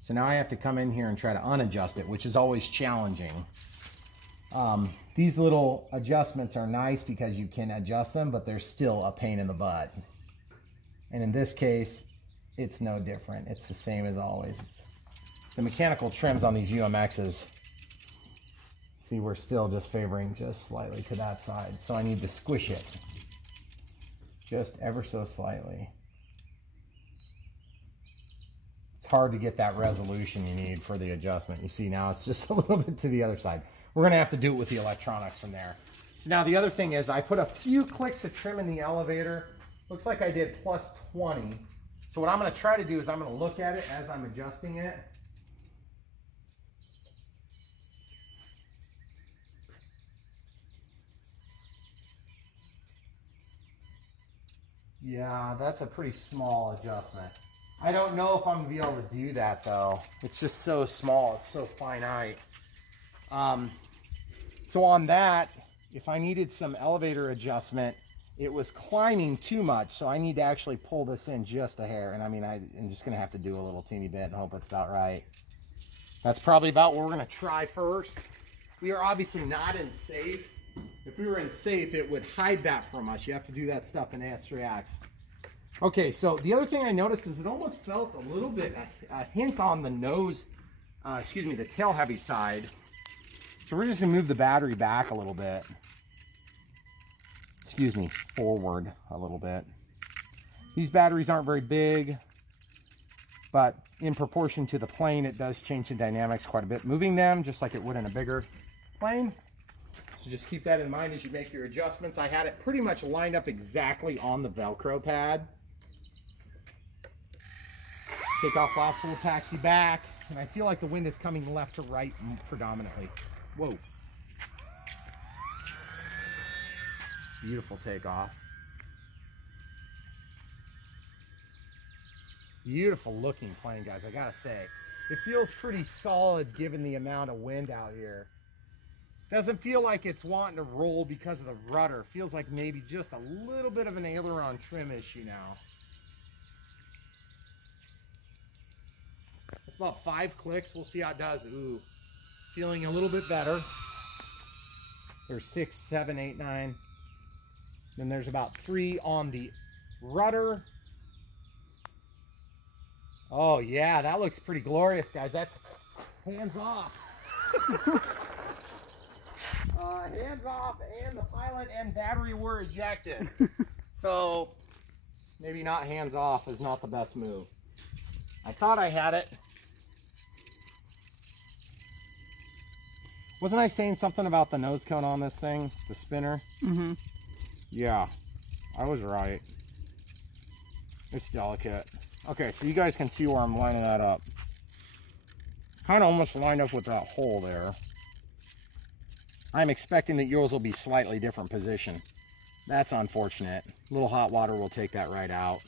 So now I have to come in here and try to unadjust it, which is always challenging. These little adjustments are nice because you can adjust them, but they're still a pain in the butt. And in this case, it's no different. It's the same as always. The mechanical trims on these UMXs, see, we're still just favoring just slightly to that side. So I need to squish it just ever so slightly. It's hard to get that resolution you need for the adjustment. You see now it's just a little bit to the other side. We're gonna have to do it with the electronics from there. So now the other thing is I put a few clicks of trim in the elevator. Looks like I did plus 20. So what I'm gonna try to do is I'm gonna look at it as I'm adjusting it. Yeah, that's a pretty small adjustment. I don't know if I'm gonna be able to do that though. It's just so small, it's so finite. So on that, if I needed some elevator adjustment, it was climbing too much, so I need to actually pull this in just a hair. And I mean, I'm just gonna have to do a little teeny bit and hope it's about right. That's probably about what we're gonna try first. We are obviously not in safe. If we were in safe, it would hide that from us. You have to do that stuff in AS3X. Okay, so the other thing I noticed is it almost felt a little bit, a hint on the nose, the tail heavy side. So we're just gonna move the battery back a little bit. Forward a little bit. These batteries aren't very big, but in proportion to the plane, it does change the dynamics quite a bit. Moving them just like it would in a bigger plane. So just keep that in mind as you make your adjustments. I had it pretty much lined up exactly on the Velcro pad. Takeoff flaps will taxi back, and I feel like the wind is coming left to right predominantly. Whoa. Beautiful takeoff. Beautiful looking plane, guys, I gotta say. It feels pretty solid given the amount of wind out here. Doesn't feel like it's wanting to roll because of the rudder. Feels like maybe just a little bit of an aileron trim issue now. That's about 5 clicks. We'll see how it does. Ooh, feeling a little bit better. There's 6, 7, 8, 9. Then there's about 3 on the rudder. Oh yeah, that looks pretty glorious, guys. That's hands off. Hands off, and the pilot and battery were ejected. So maybe not hands off is not the best move. I thought I had it. Wasn't I saying something about the nose cone on this thing, the spinner? Mm-hmm. Yeah, I was right. It's delicate. Okay, so you guys can see where I'm lining that up. Kind of almost lined up with that hole there. I'm expecting that yours will be slightly different position. That's unfortunate. A little hot water will take that right out.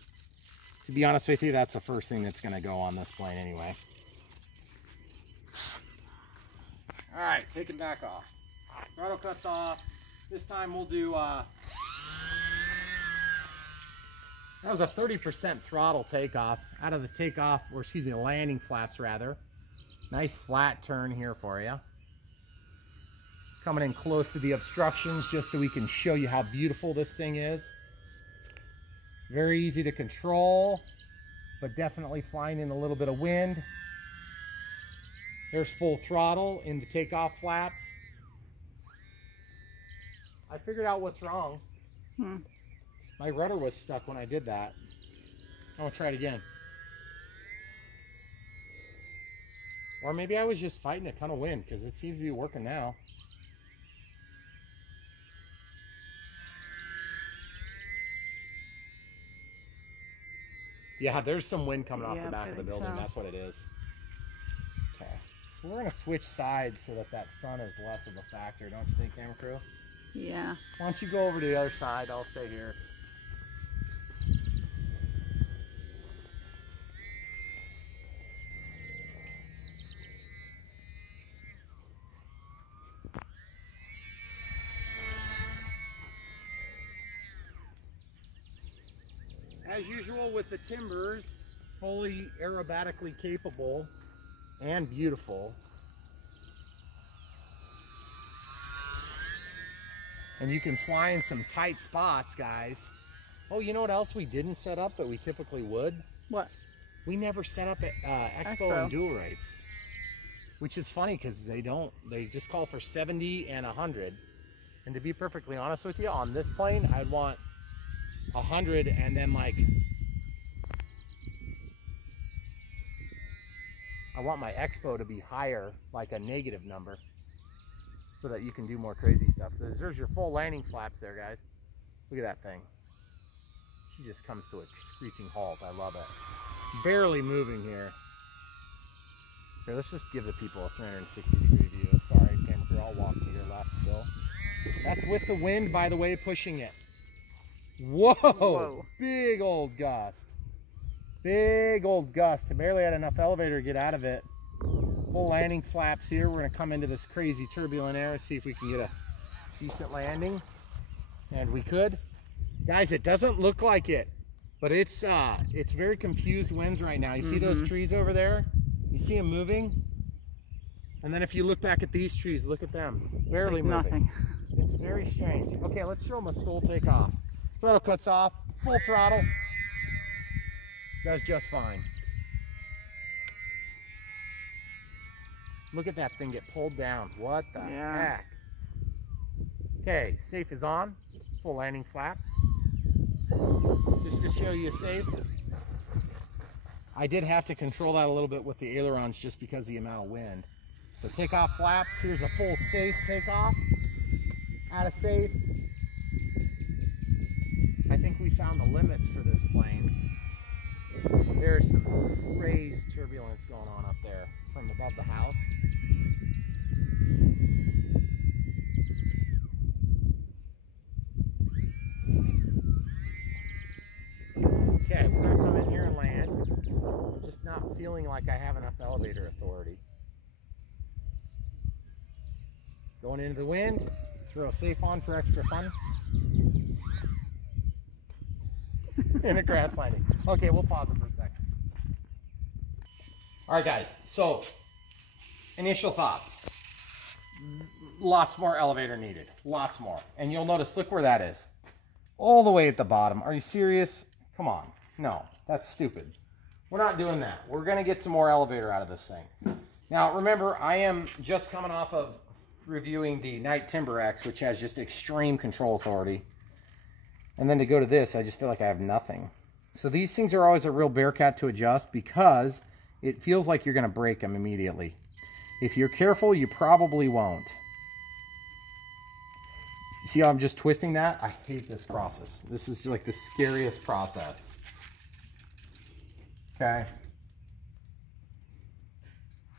To be honest with you, that's the first thing that's going to go on this plane anyway. All right, taking back off. Throttle cuts off. This time we'll do, that was a 30% throttle takeoff out of the takeoff, or excuse me, the landing flaps rather. Nice flat turn here for you. Coming in close to the obstructions just so we can show you how beautiful this thing is. Very easy to control, but definitely flying in a little bit of wind. There's full throttle in the takeoff flaps. I figured out what's wrong. My rudder was stuck when I did that. I'm gonna try it again. Or maybe I was just fighting a ton of wind, because it seems to be working now. Yeah, there's some wind coming off the back of the building. So. That's what it is. Okay. So we're going to switch sides so that sun is less of a factor. Don't you think, camera crew? Yeah. Why don't you go over to the other side? I'll stay here. As usual with the Timbers, fully aerobatically capable and beautiful. And you can fly in some tight spots, guys. Oh, you know what else we didn't set up but we typically would? What? We never set up at Expo and dual rates. Which is funny because they just call for 70 and 100. And to be perfectly honest with you, on this plane, I'd want 100 and then like I want my expo to be higher, like a negative number, so that you can do more crazy stuff. There's your full landing flaps there, guys. Look at that thing. She just comes to a screeching halt. I love it. Barely moving here. Here, let's just give the people a 360-degree view. Sorry, camera crew, I'll walk to your left still. That's with the wind, by the way, pushing it. Whoa! Whoa. Big old gust. Big old gust. I barely had enough elevator to get out of it. Full landing flaps here. We're going to come into this crazy turbulent air, see if we can get a decent landing. And we could. Guys, it doesn't look like it, but it's very confused winds right now. You see those trees over there? You see them moving? And then if you look back at these trees, look at them. Barely moving. Nothing. It's very strange. Okay, let's show them a stall takeoff. Throttle cuts off, full throttle. Does just fine. Look at that thing get pulled down. What the heck? Okay, safe is on. Full landing flap. Just to show you safe. I did have to control that a little bit with the ailerons just because of the amount of wind. So takeoff flaps. Here's a full safe takeoff. Out of safe. I think we found the limits for this plane. There's some crazy turbulence going on up there from above the house. Okay, we're going to come in here and land. I'm just not feeling like I have enough elevator authority. Going into the wind, throw a safe on for extra fun. In a grass landing. Okay, we'll pause it for a second. All right, guys. So, initial thoughts. Lots more elevator needed. Lots more. And you'll notice, look where that is. All the way at the bottom. Are you serious? Come on. No, that's stupid. We're not doing that. We're going to get some more elevator out of this thing. Now, remember, I am just coming off of reviewing the Knight Timber X, which has just extreme control authority. And then to go to this, I just feel like I have nothing. So these things are always a real bear cat to adjust because it feels like you're going to break them immediately. If you're careful, you probably won't. See how I'm just twisting that? I hate this process. This is like the scariest process. Okay.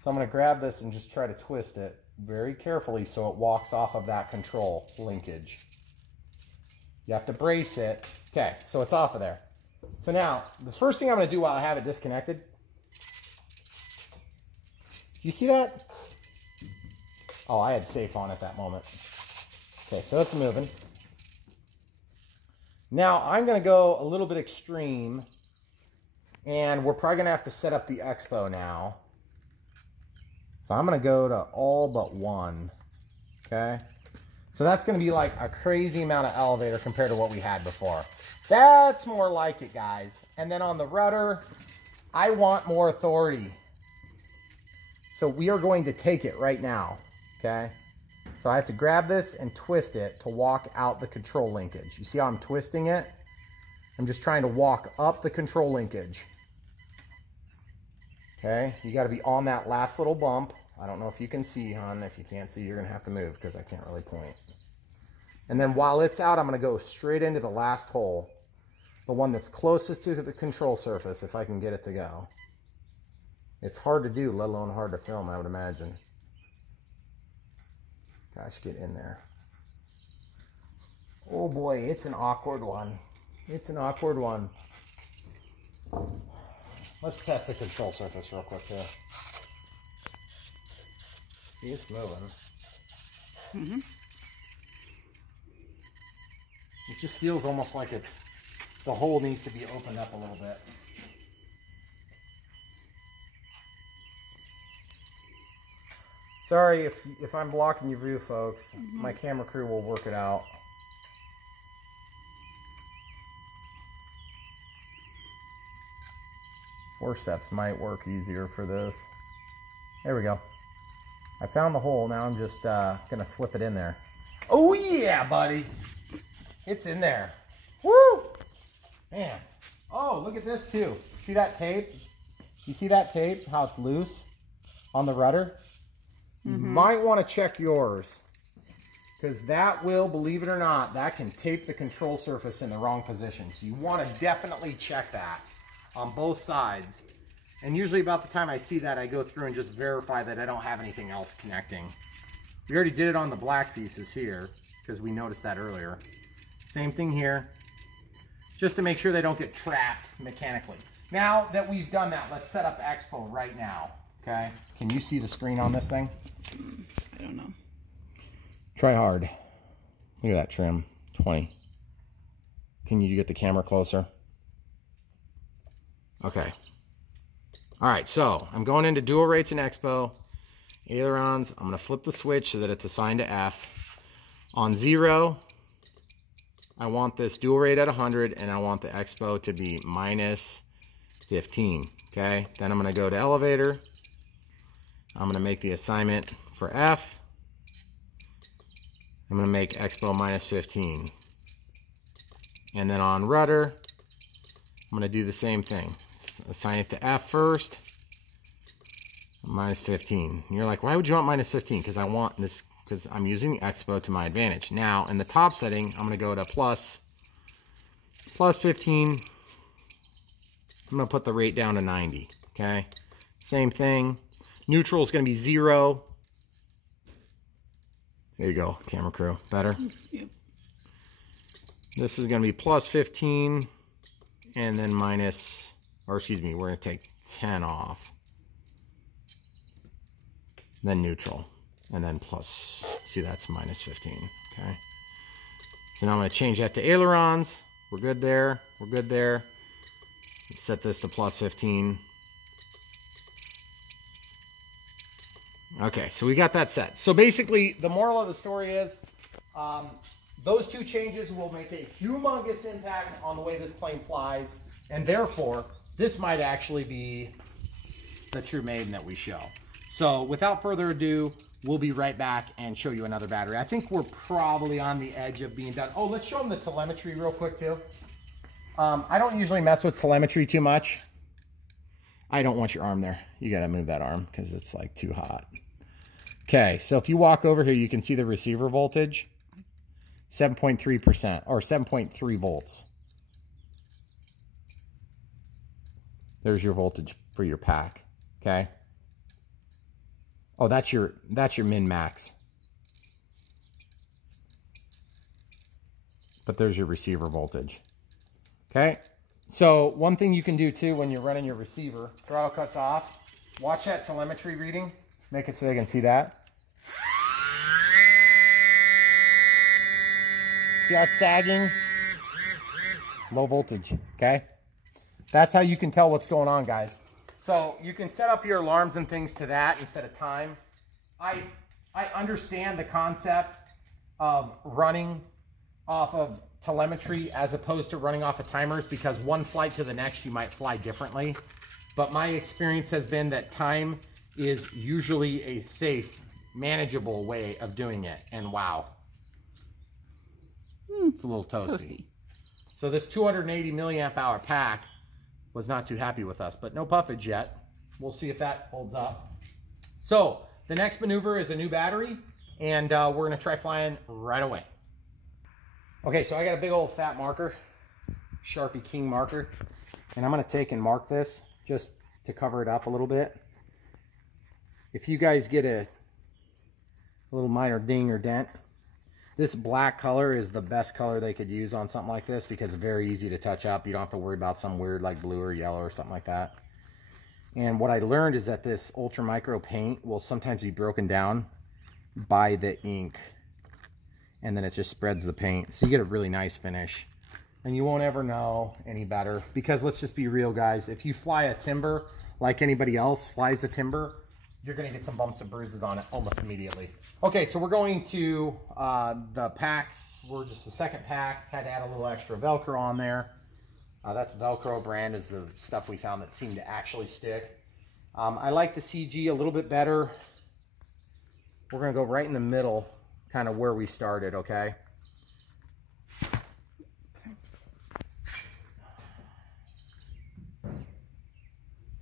So I'm going to grab this and just try to twist it very carefully so it walks off of that control linkage. You have to brace it. Okay, so it's off of there. So now, the first thing I'm going to do while I have it disconnected, do you see that? Oh, I had safe on at that moment. Okay, so it's moving. Now, I'm going to go a little bit extreme, and we're probably going to have to set up the expo now. So I'm going to go to all but one, okay? So that's going to be like a crazy amount of elevator compared to what we had before. That's more like it, guys. And then on the rudder, I want more authority. So we are going to take it right now, okay? So I have to grab this and twist it to walk out the control linkage. You see how I'm twisting it? I'm just trying to walk up the control linkage. Okay, you got to be on that last little bump. I don't know if you can see, hon. If you can't see, you're going to have to move because I can't really point. And then while it's out, I'm going to go straight into the last hole. The one that's closest to the control surface, if I can get it to go. It's hard to do, let alone hard to film, I would imagine. Gosh, get in there. Oh boy, it's an awkward one. It's an awkward one. Let's test the control surface real quick here. See, it's moving. Mm-hmm. It just feels almost like it's, the hole needs to be opened up a little bit. Sorry if I'm blocking your view, folks. Mm-hmm. My camera crew will work it out. Forceps might work easier for this. There we go. I found the hole. Now I'm just gonna slip it in there. Oh yeah, buddy. It's in there. Woo! Man. Oh, look at this too. See that tape? You see that tape? How it's loose on the rudder? You might want to check yours. Because that will, believe it or not, that can tape the control surface in the wrong position. So you want to definitely check that on both sides. And usually about the time I see that, I go through and just verify that I don't have anything else connecting. We already did it on the black pieces here, because we noticed that earlier. Same thing here, just to make sure they don't get trapped mechanically. Now that we've done that, let's set up Expo right now, okay? Can you see the screen on this thing? I don't know. Try hard. Look at that trim, 20. Can you get the camera closer? Okay. All right, so I'm going into dual rates in Expo. Ailerons, I'm gonna flip the switch so that it's assigned to F. On 0, I want this dual rate at 100 and I want the Expo to be minus 15, okay? Then I'm gonna go to elevator. I'm gonna make the assignment for F. I'm gonna make Expo minus 15. And then on rudder, I'm gonna do the same thing. Assign it to F first, minus 15. And you're like, why would you want minus 15? Because I want this, because I'm using the Expo to my advantage. Now, in the top setting, I'm gonna go to plus 15. I'm gonna put the rate down to 90, okay? Same thing. Neutral is gonna be 0. There you go, camera crew, better. Yep. This is gonna be plus 15, and then minus, or excuse me, we're gonna take 10 off. Then neutral, and then plus, see that's minus 15, okay? So now I'm gonna change that to ailerons. We're good there, we're good there. Let's set this to plus 15. Okay, so we got that set. So basically, the moral of the story is those two changes will make a humongous impact on the way this plane flies, and therefore, this might actually be the true Maiden that we show. So without further ado, we'll be right back and show you another battery. I think we're probably on the edge of being done. Oh, let's show them the telemetry real quick too. I don't usually mess with telemetry too much. I don't want your arm there. You gotta move that arm because it's like too hot. Okay, so if you walk over here, you can see the receiver voltage, 7.3% or 7.3 volts. There's your voltage for your pack, okay? Oh, that's your min max. But there's your receiver voltage. Okay? So one thing you can do too when you're running your receiver, throttle cuts off, watch that telemetry reading. Make it so they can see that. See how it's sagging? Low voltage, okay? That's how you can tell what's going on, guys. So you can set up your alarms and things to that instead of time. I understand the concept of running off of telemetry as opposed to running off of timers, because one flight to the next you might fly differently. But my experience has been that time is usually a safe, manageable way of doing it. And wow, it's a little toasty. So this 280 milliamp hour pack was not too happy with us, but no puffage yet. We'll see if that holds up. So the next maneuver is a new battery, and we're gonna try flying right away. Okay, so I got a big old fat marker, Sharpie King marker, and I'm gonna take and mark this just to cover it up a little bit. If you guys get a little minor ding or dent, this black color is the best color they could use on something like this because it's very easy to touch up. You don't have to worry about some weird like blue or yellow or something like that. And what I learned is that this ultra micro paint will sometimes be broken down by the ink, and then it just spreads the paint. So you get a really nice finish, and you won't ever know any better, because let's just be real, guys. If you fly a timber like anybody else flies a timber, you're gonna get some bumps and bruises on it almost immediately. Okay, so we're going to the packs. We're just the second pack. Had to add a little extra Velcro on there. That's Velcro brand is the stuff we found that seemed to actually stick. I like the CG a little bit better. We're gonna go right in the middle, kind of where we started, okay?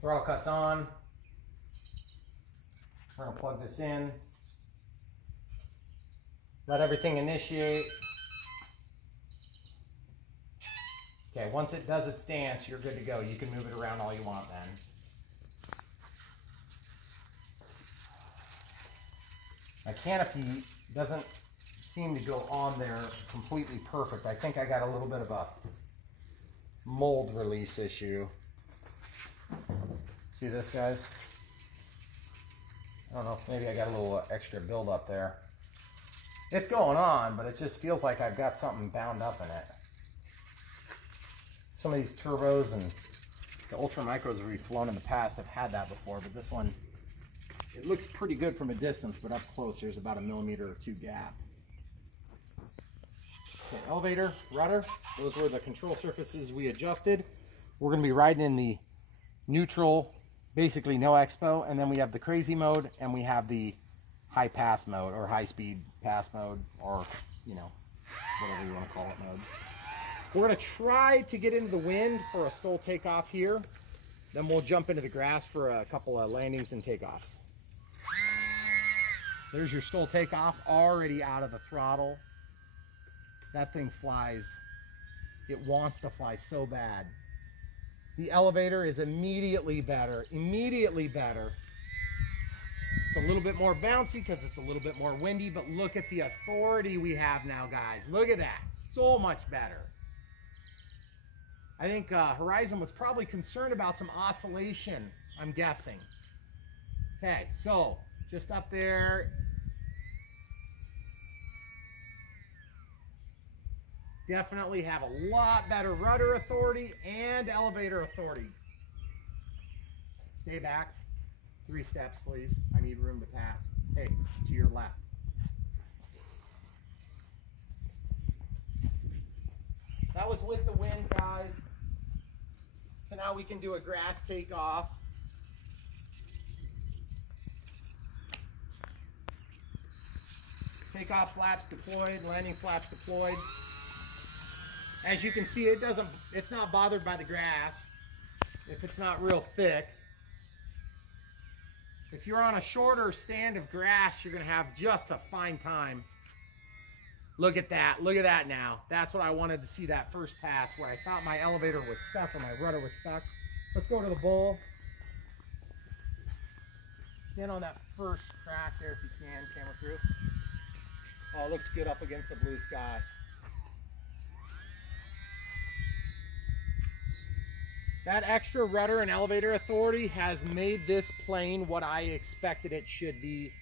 Throttle cuts on. We're gonna plug this in. Let everything initiate. Okay, once it does its dance, you're good to go. You can move it around all you want then. My canopy doesn't seem to go on there completely perfect. I think I got a little bit of a mold release issue. See this, guys? I don't know if maybe I got a little extra buildup there. It's going on, but it just feels like I've got something bound up in it. Some of these turbos and the ultra micros we've flown in the past have had that before, but this one, it looks pretty good from a distance, but up close there's about a millimeter or two gap. Okay, elevator, rudder, those were the control surfaces we adjusted. We're going to be riding in the neutral, basically no expo, and then we have the crazy mode, and we have the high pass mode, or high speed pass mode, or, you know, whatever you want to call it mode. We're going to try to get into the wind for a STOL takeoff here. Then we'll jump into the grass for a couple of landings and takeoffs. There's your STOL takeoff, already out of the throttle. That thing flies. It wants to fly so bad. The elevator is immediately better. Immediately better. It's a little bit more bouncy because it's a little bit more windy, but look at the authority we have now, guys. Look at that. So much better. I think Horizon was probably concerned about some oscillation, I'm guessing. Okay, so just up there. Definitely have a lot better rudder authority and elevator authority. Stay back. 3 steps, please. I need room to pass. Hey, to your left. That was with the wind, guys. So now we can do a grass takeoff. Takeoff flaps deployed, landing flaps deployed. As you can see, it's not bothered by the grass if it's not real thick. If you're on a shorter stand of grass, you're gonna have just a fine time. Look at that now. That's what I wanted to see, that first pass where I thought my elevator was stuck or my rudder was stuck. Let's go to the bull. Get on that first crack there if you can, camera crew. Oh, it looks good up against the blue sky. That extra rudder and elevator authority has made this plane what I expected it should be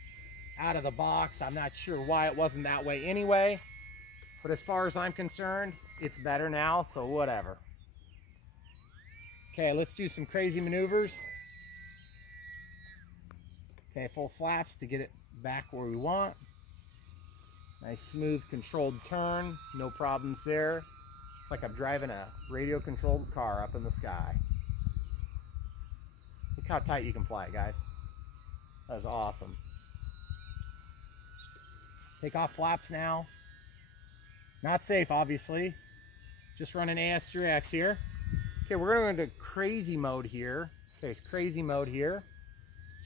out of the box. I'm not sure why it wasn't that way anyway, but as far as I'm concerned, it's better now, so whatever. Okay, let's do some crazy maneuvers. Okay, full flaps to get it back where we want. Nice, smooth, controlled turn. No problems there. It's like I'm driving a radio-controlled car up in the sky. Look how tight you can fly it, guys. That's awesome. Take off flaps now. Not safe, obviously. Just running AS3X here. Okay, we're going to go into crazy mode here. Okay, it's crazy mode here.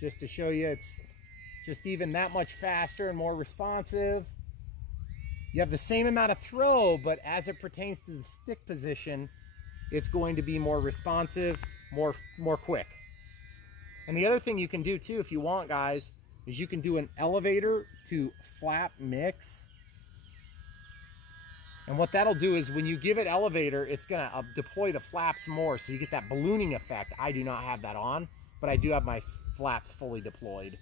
Just to show you it's just even that much faster and more responsive. You have the same amount of throw, but as it pertains to the stick position, it's going to be more responsive, more quick. And the other thing you can do too, if you want, guys, is you can do an elevator to flap mix. And what that'll do is when you give it elevator, it's gonna deploy the flaps more, so you get that ballooning effect. I do not have that on, but I do have my flaps fully deployed.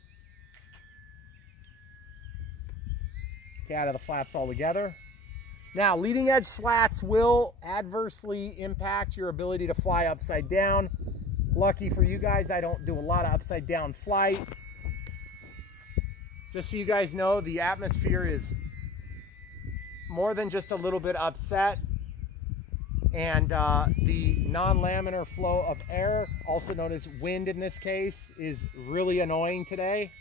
Okay, out of the flaps altogether. Now, leading edge slats will adversely impact your ability to fly upside down. Lucky for you guys, I don't do a lot of upside down flight. Just so you guys know, the atmosphere is more than just a little bit upset. And the non-laminar flow of air, also known as wind in this case, is really annoying today.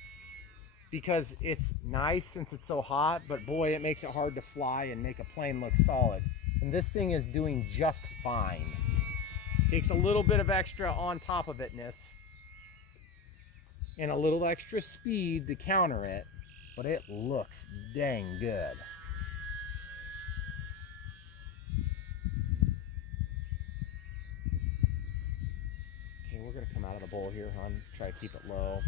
Because it's nice since it's so hot, but boy, it makes it hard to fly and make a plane look solid. And this thing is doing just fine. Takes a little bit of extra on top of itness and a little extra speed to counter it, but it looks dang good. Okay, we're gonna come out of the bowl here, hon. Try to keep it low.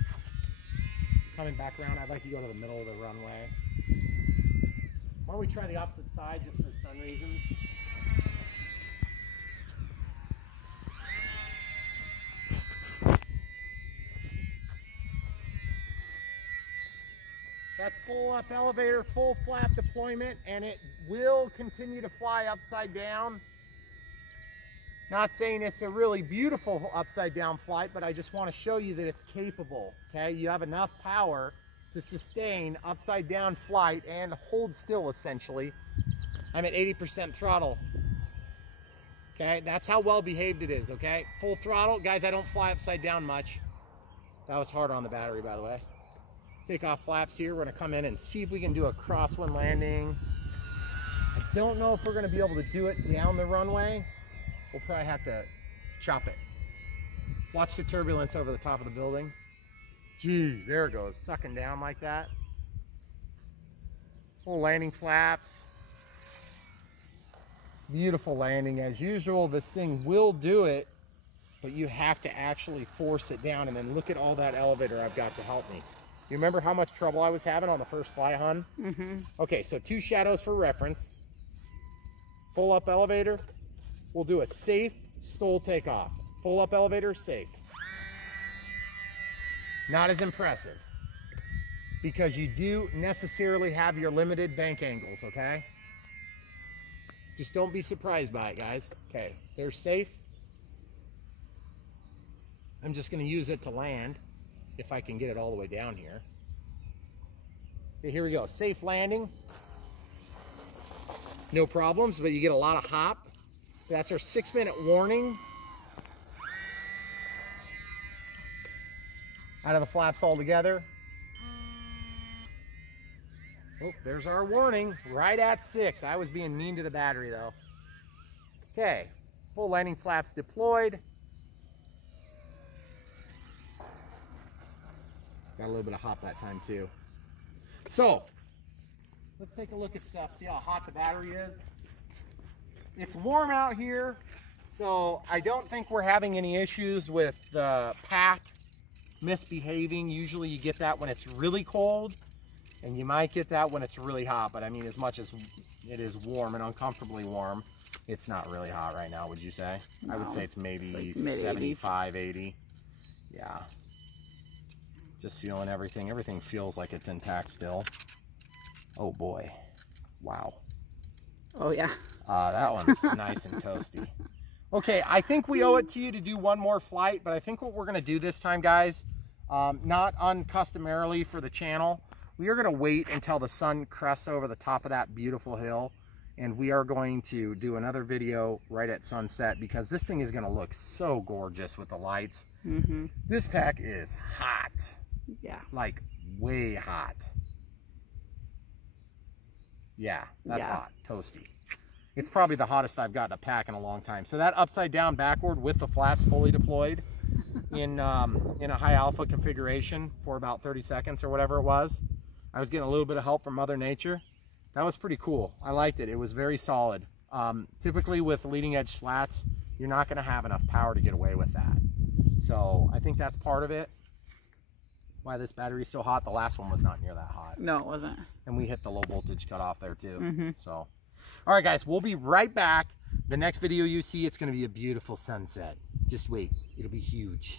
Coming back around, I'd like to go to the middle of the runway. Why don't we try the opposite side just for the sun reasons? That's full up elevator, full flap deployment, and it will continue to fly upside down. Not saying it's a really beautiful upside down flight, but I just want to show you that it's capable, okay? You have enough power to sustain upside down flight and hold still essentially. I'm at 80% throttle, okay? That's how well behaved it is, okay? Full throttle. Guys, I don't fly upside down much. That was hard on the battery, by the way. Take off flaps here. We're gonna come in and see if we can do a crosswind landing. I don't know if we're gonna be able to do it down the runway. We'll probably have to chop it. Watch the turbulence over the top of the building. Geez, there it goes, sucking down like that. Full landing flaps. Beautiful landing as usual. This thing will do it, but you have to actually force it down, and then look at all that elevator I've got to help me. You remember how much trouble I was having on the first fly, hun? Mm-hmm. Okay, so 2 shadows for reference. Full up elevator. We'll do a safe STOL takeoff. Full up elevator, safe. Not as impressive because you do necessarily have your limited bank angles, okay? Just don't be surprised by it, guys. Okay, they're safe. I'm just gonna use it to land. if I can get it all the way down here. Okay, here we go. Safe landing. No problems, but you get a lot of hop. That's our 6-minute warning. Out of the flaps altogether. Oh, there's our warning, right at 6. I was being mean to the battery though. Okay, full landing flaps deployed. Got a little bit of hop that time too. So, let's take a look at stuff, see how hot the battery is. It's warm out here, so I don't think we're having any issues with the pack misbehaving. Usually you get that when it's really cold, and you might get that when it's really hot, but I mean, as much as it is warm and uncomfortably warm, it's not really hot right now, would you say? No, I would say it's maybe like 75, 80. Yeah. Just feeling everything. Everything feels like it's intact still. Oh boy. Wow. Oh yeah. That one's nice and toasty. Okay, I think we owe it to you to do one more flight, but I think what we're going to do this time, guys, not uncustomarily for the channel, we are going to wait until the sun crests over the top of that beautiful hill, and we are going to do another video right at sunset, because this thing is going to look so gorgeous with the lights. Mm-hmm. This pack is hot. Yeah. Like, way hot. Yeah, that's hot. Toasty. It's probably the hottest I've gotten a pack in a long time. So that upside down backward with the flaps fully deployed in a high alpha configuration for about 30 seconds or whatever it was. I was getting a little bit of help from Mother Nature. That was pretty cool. I liked it. It was very solid. Typically with leading edge slats, you're not going to have enough power to get away with that. So I think that's part of it. Why this battery is so hot. The last one was not near that hot. No, it wasn't. And we hit the low voltage cutoff there too. Mm-hmm. So, all right, guys, we'll be right back. The next video you see, it's going to be a beautiful sunset. Just wait. It'll be huge.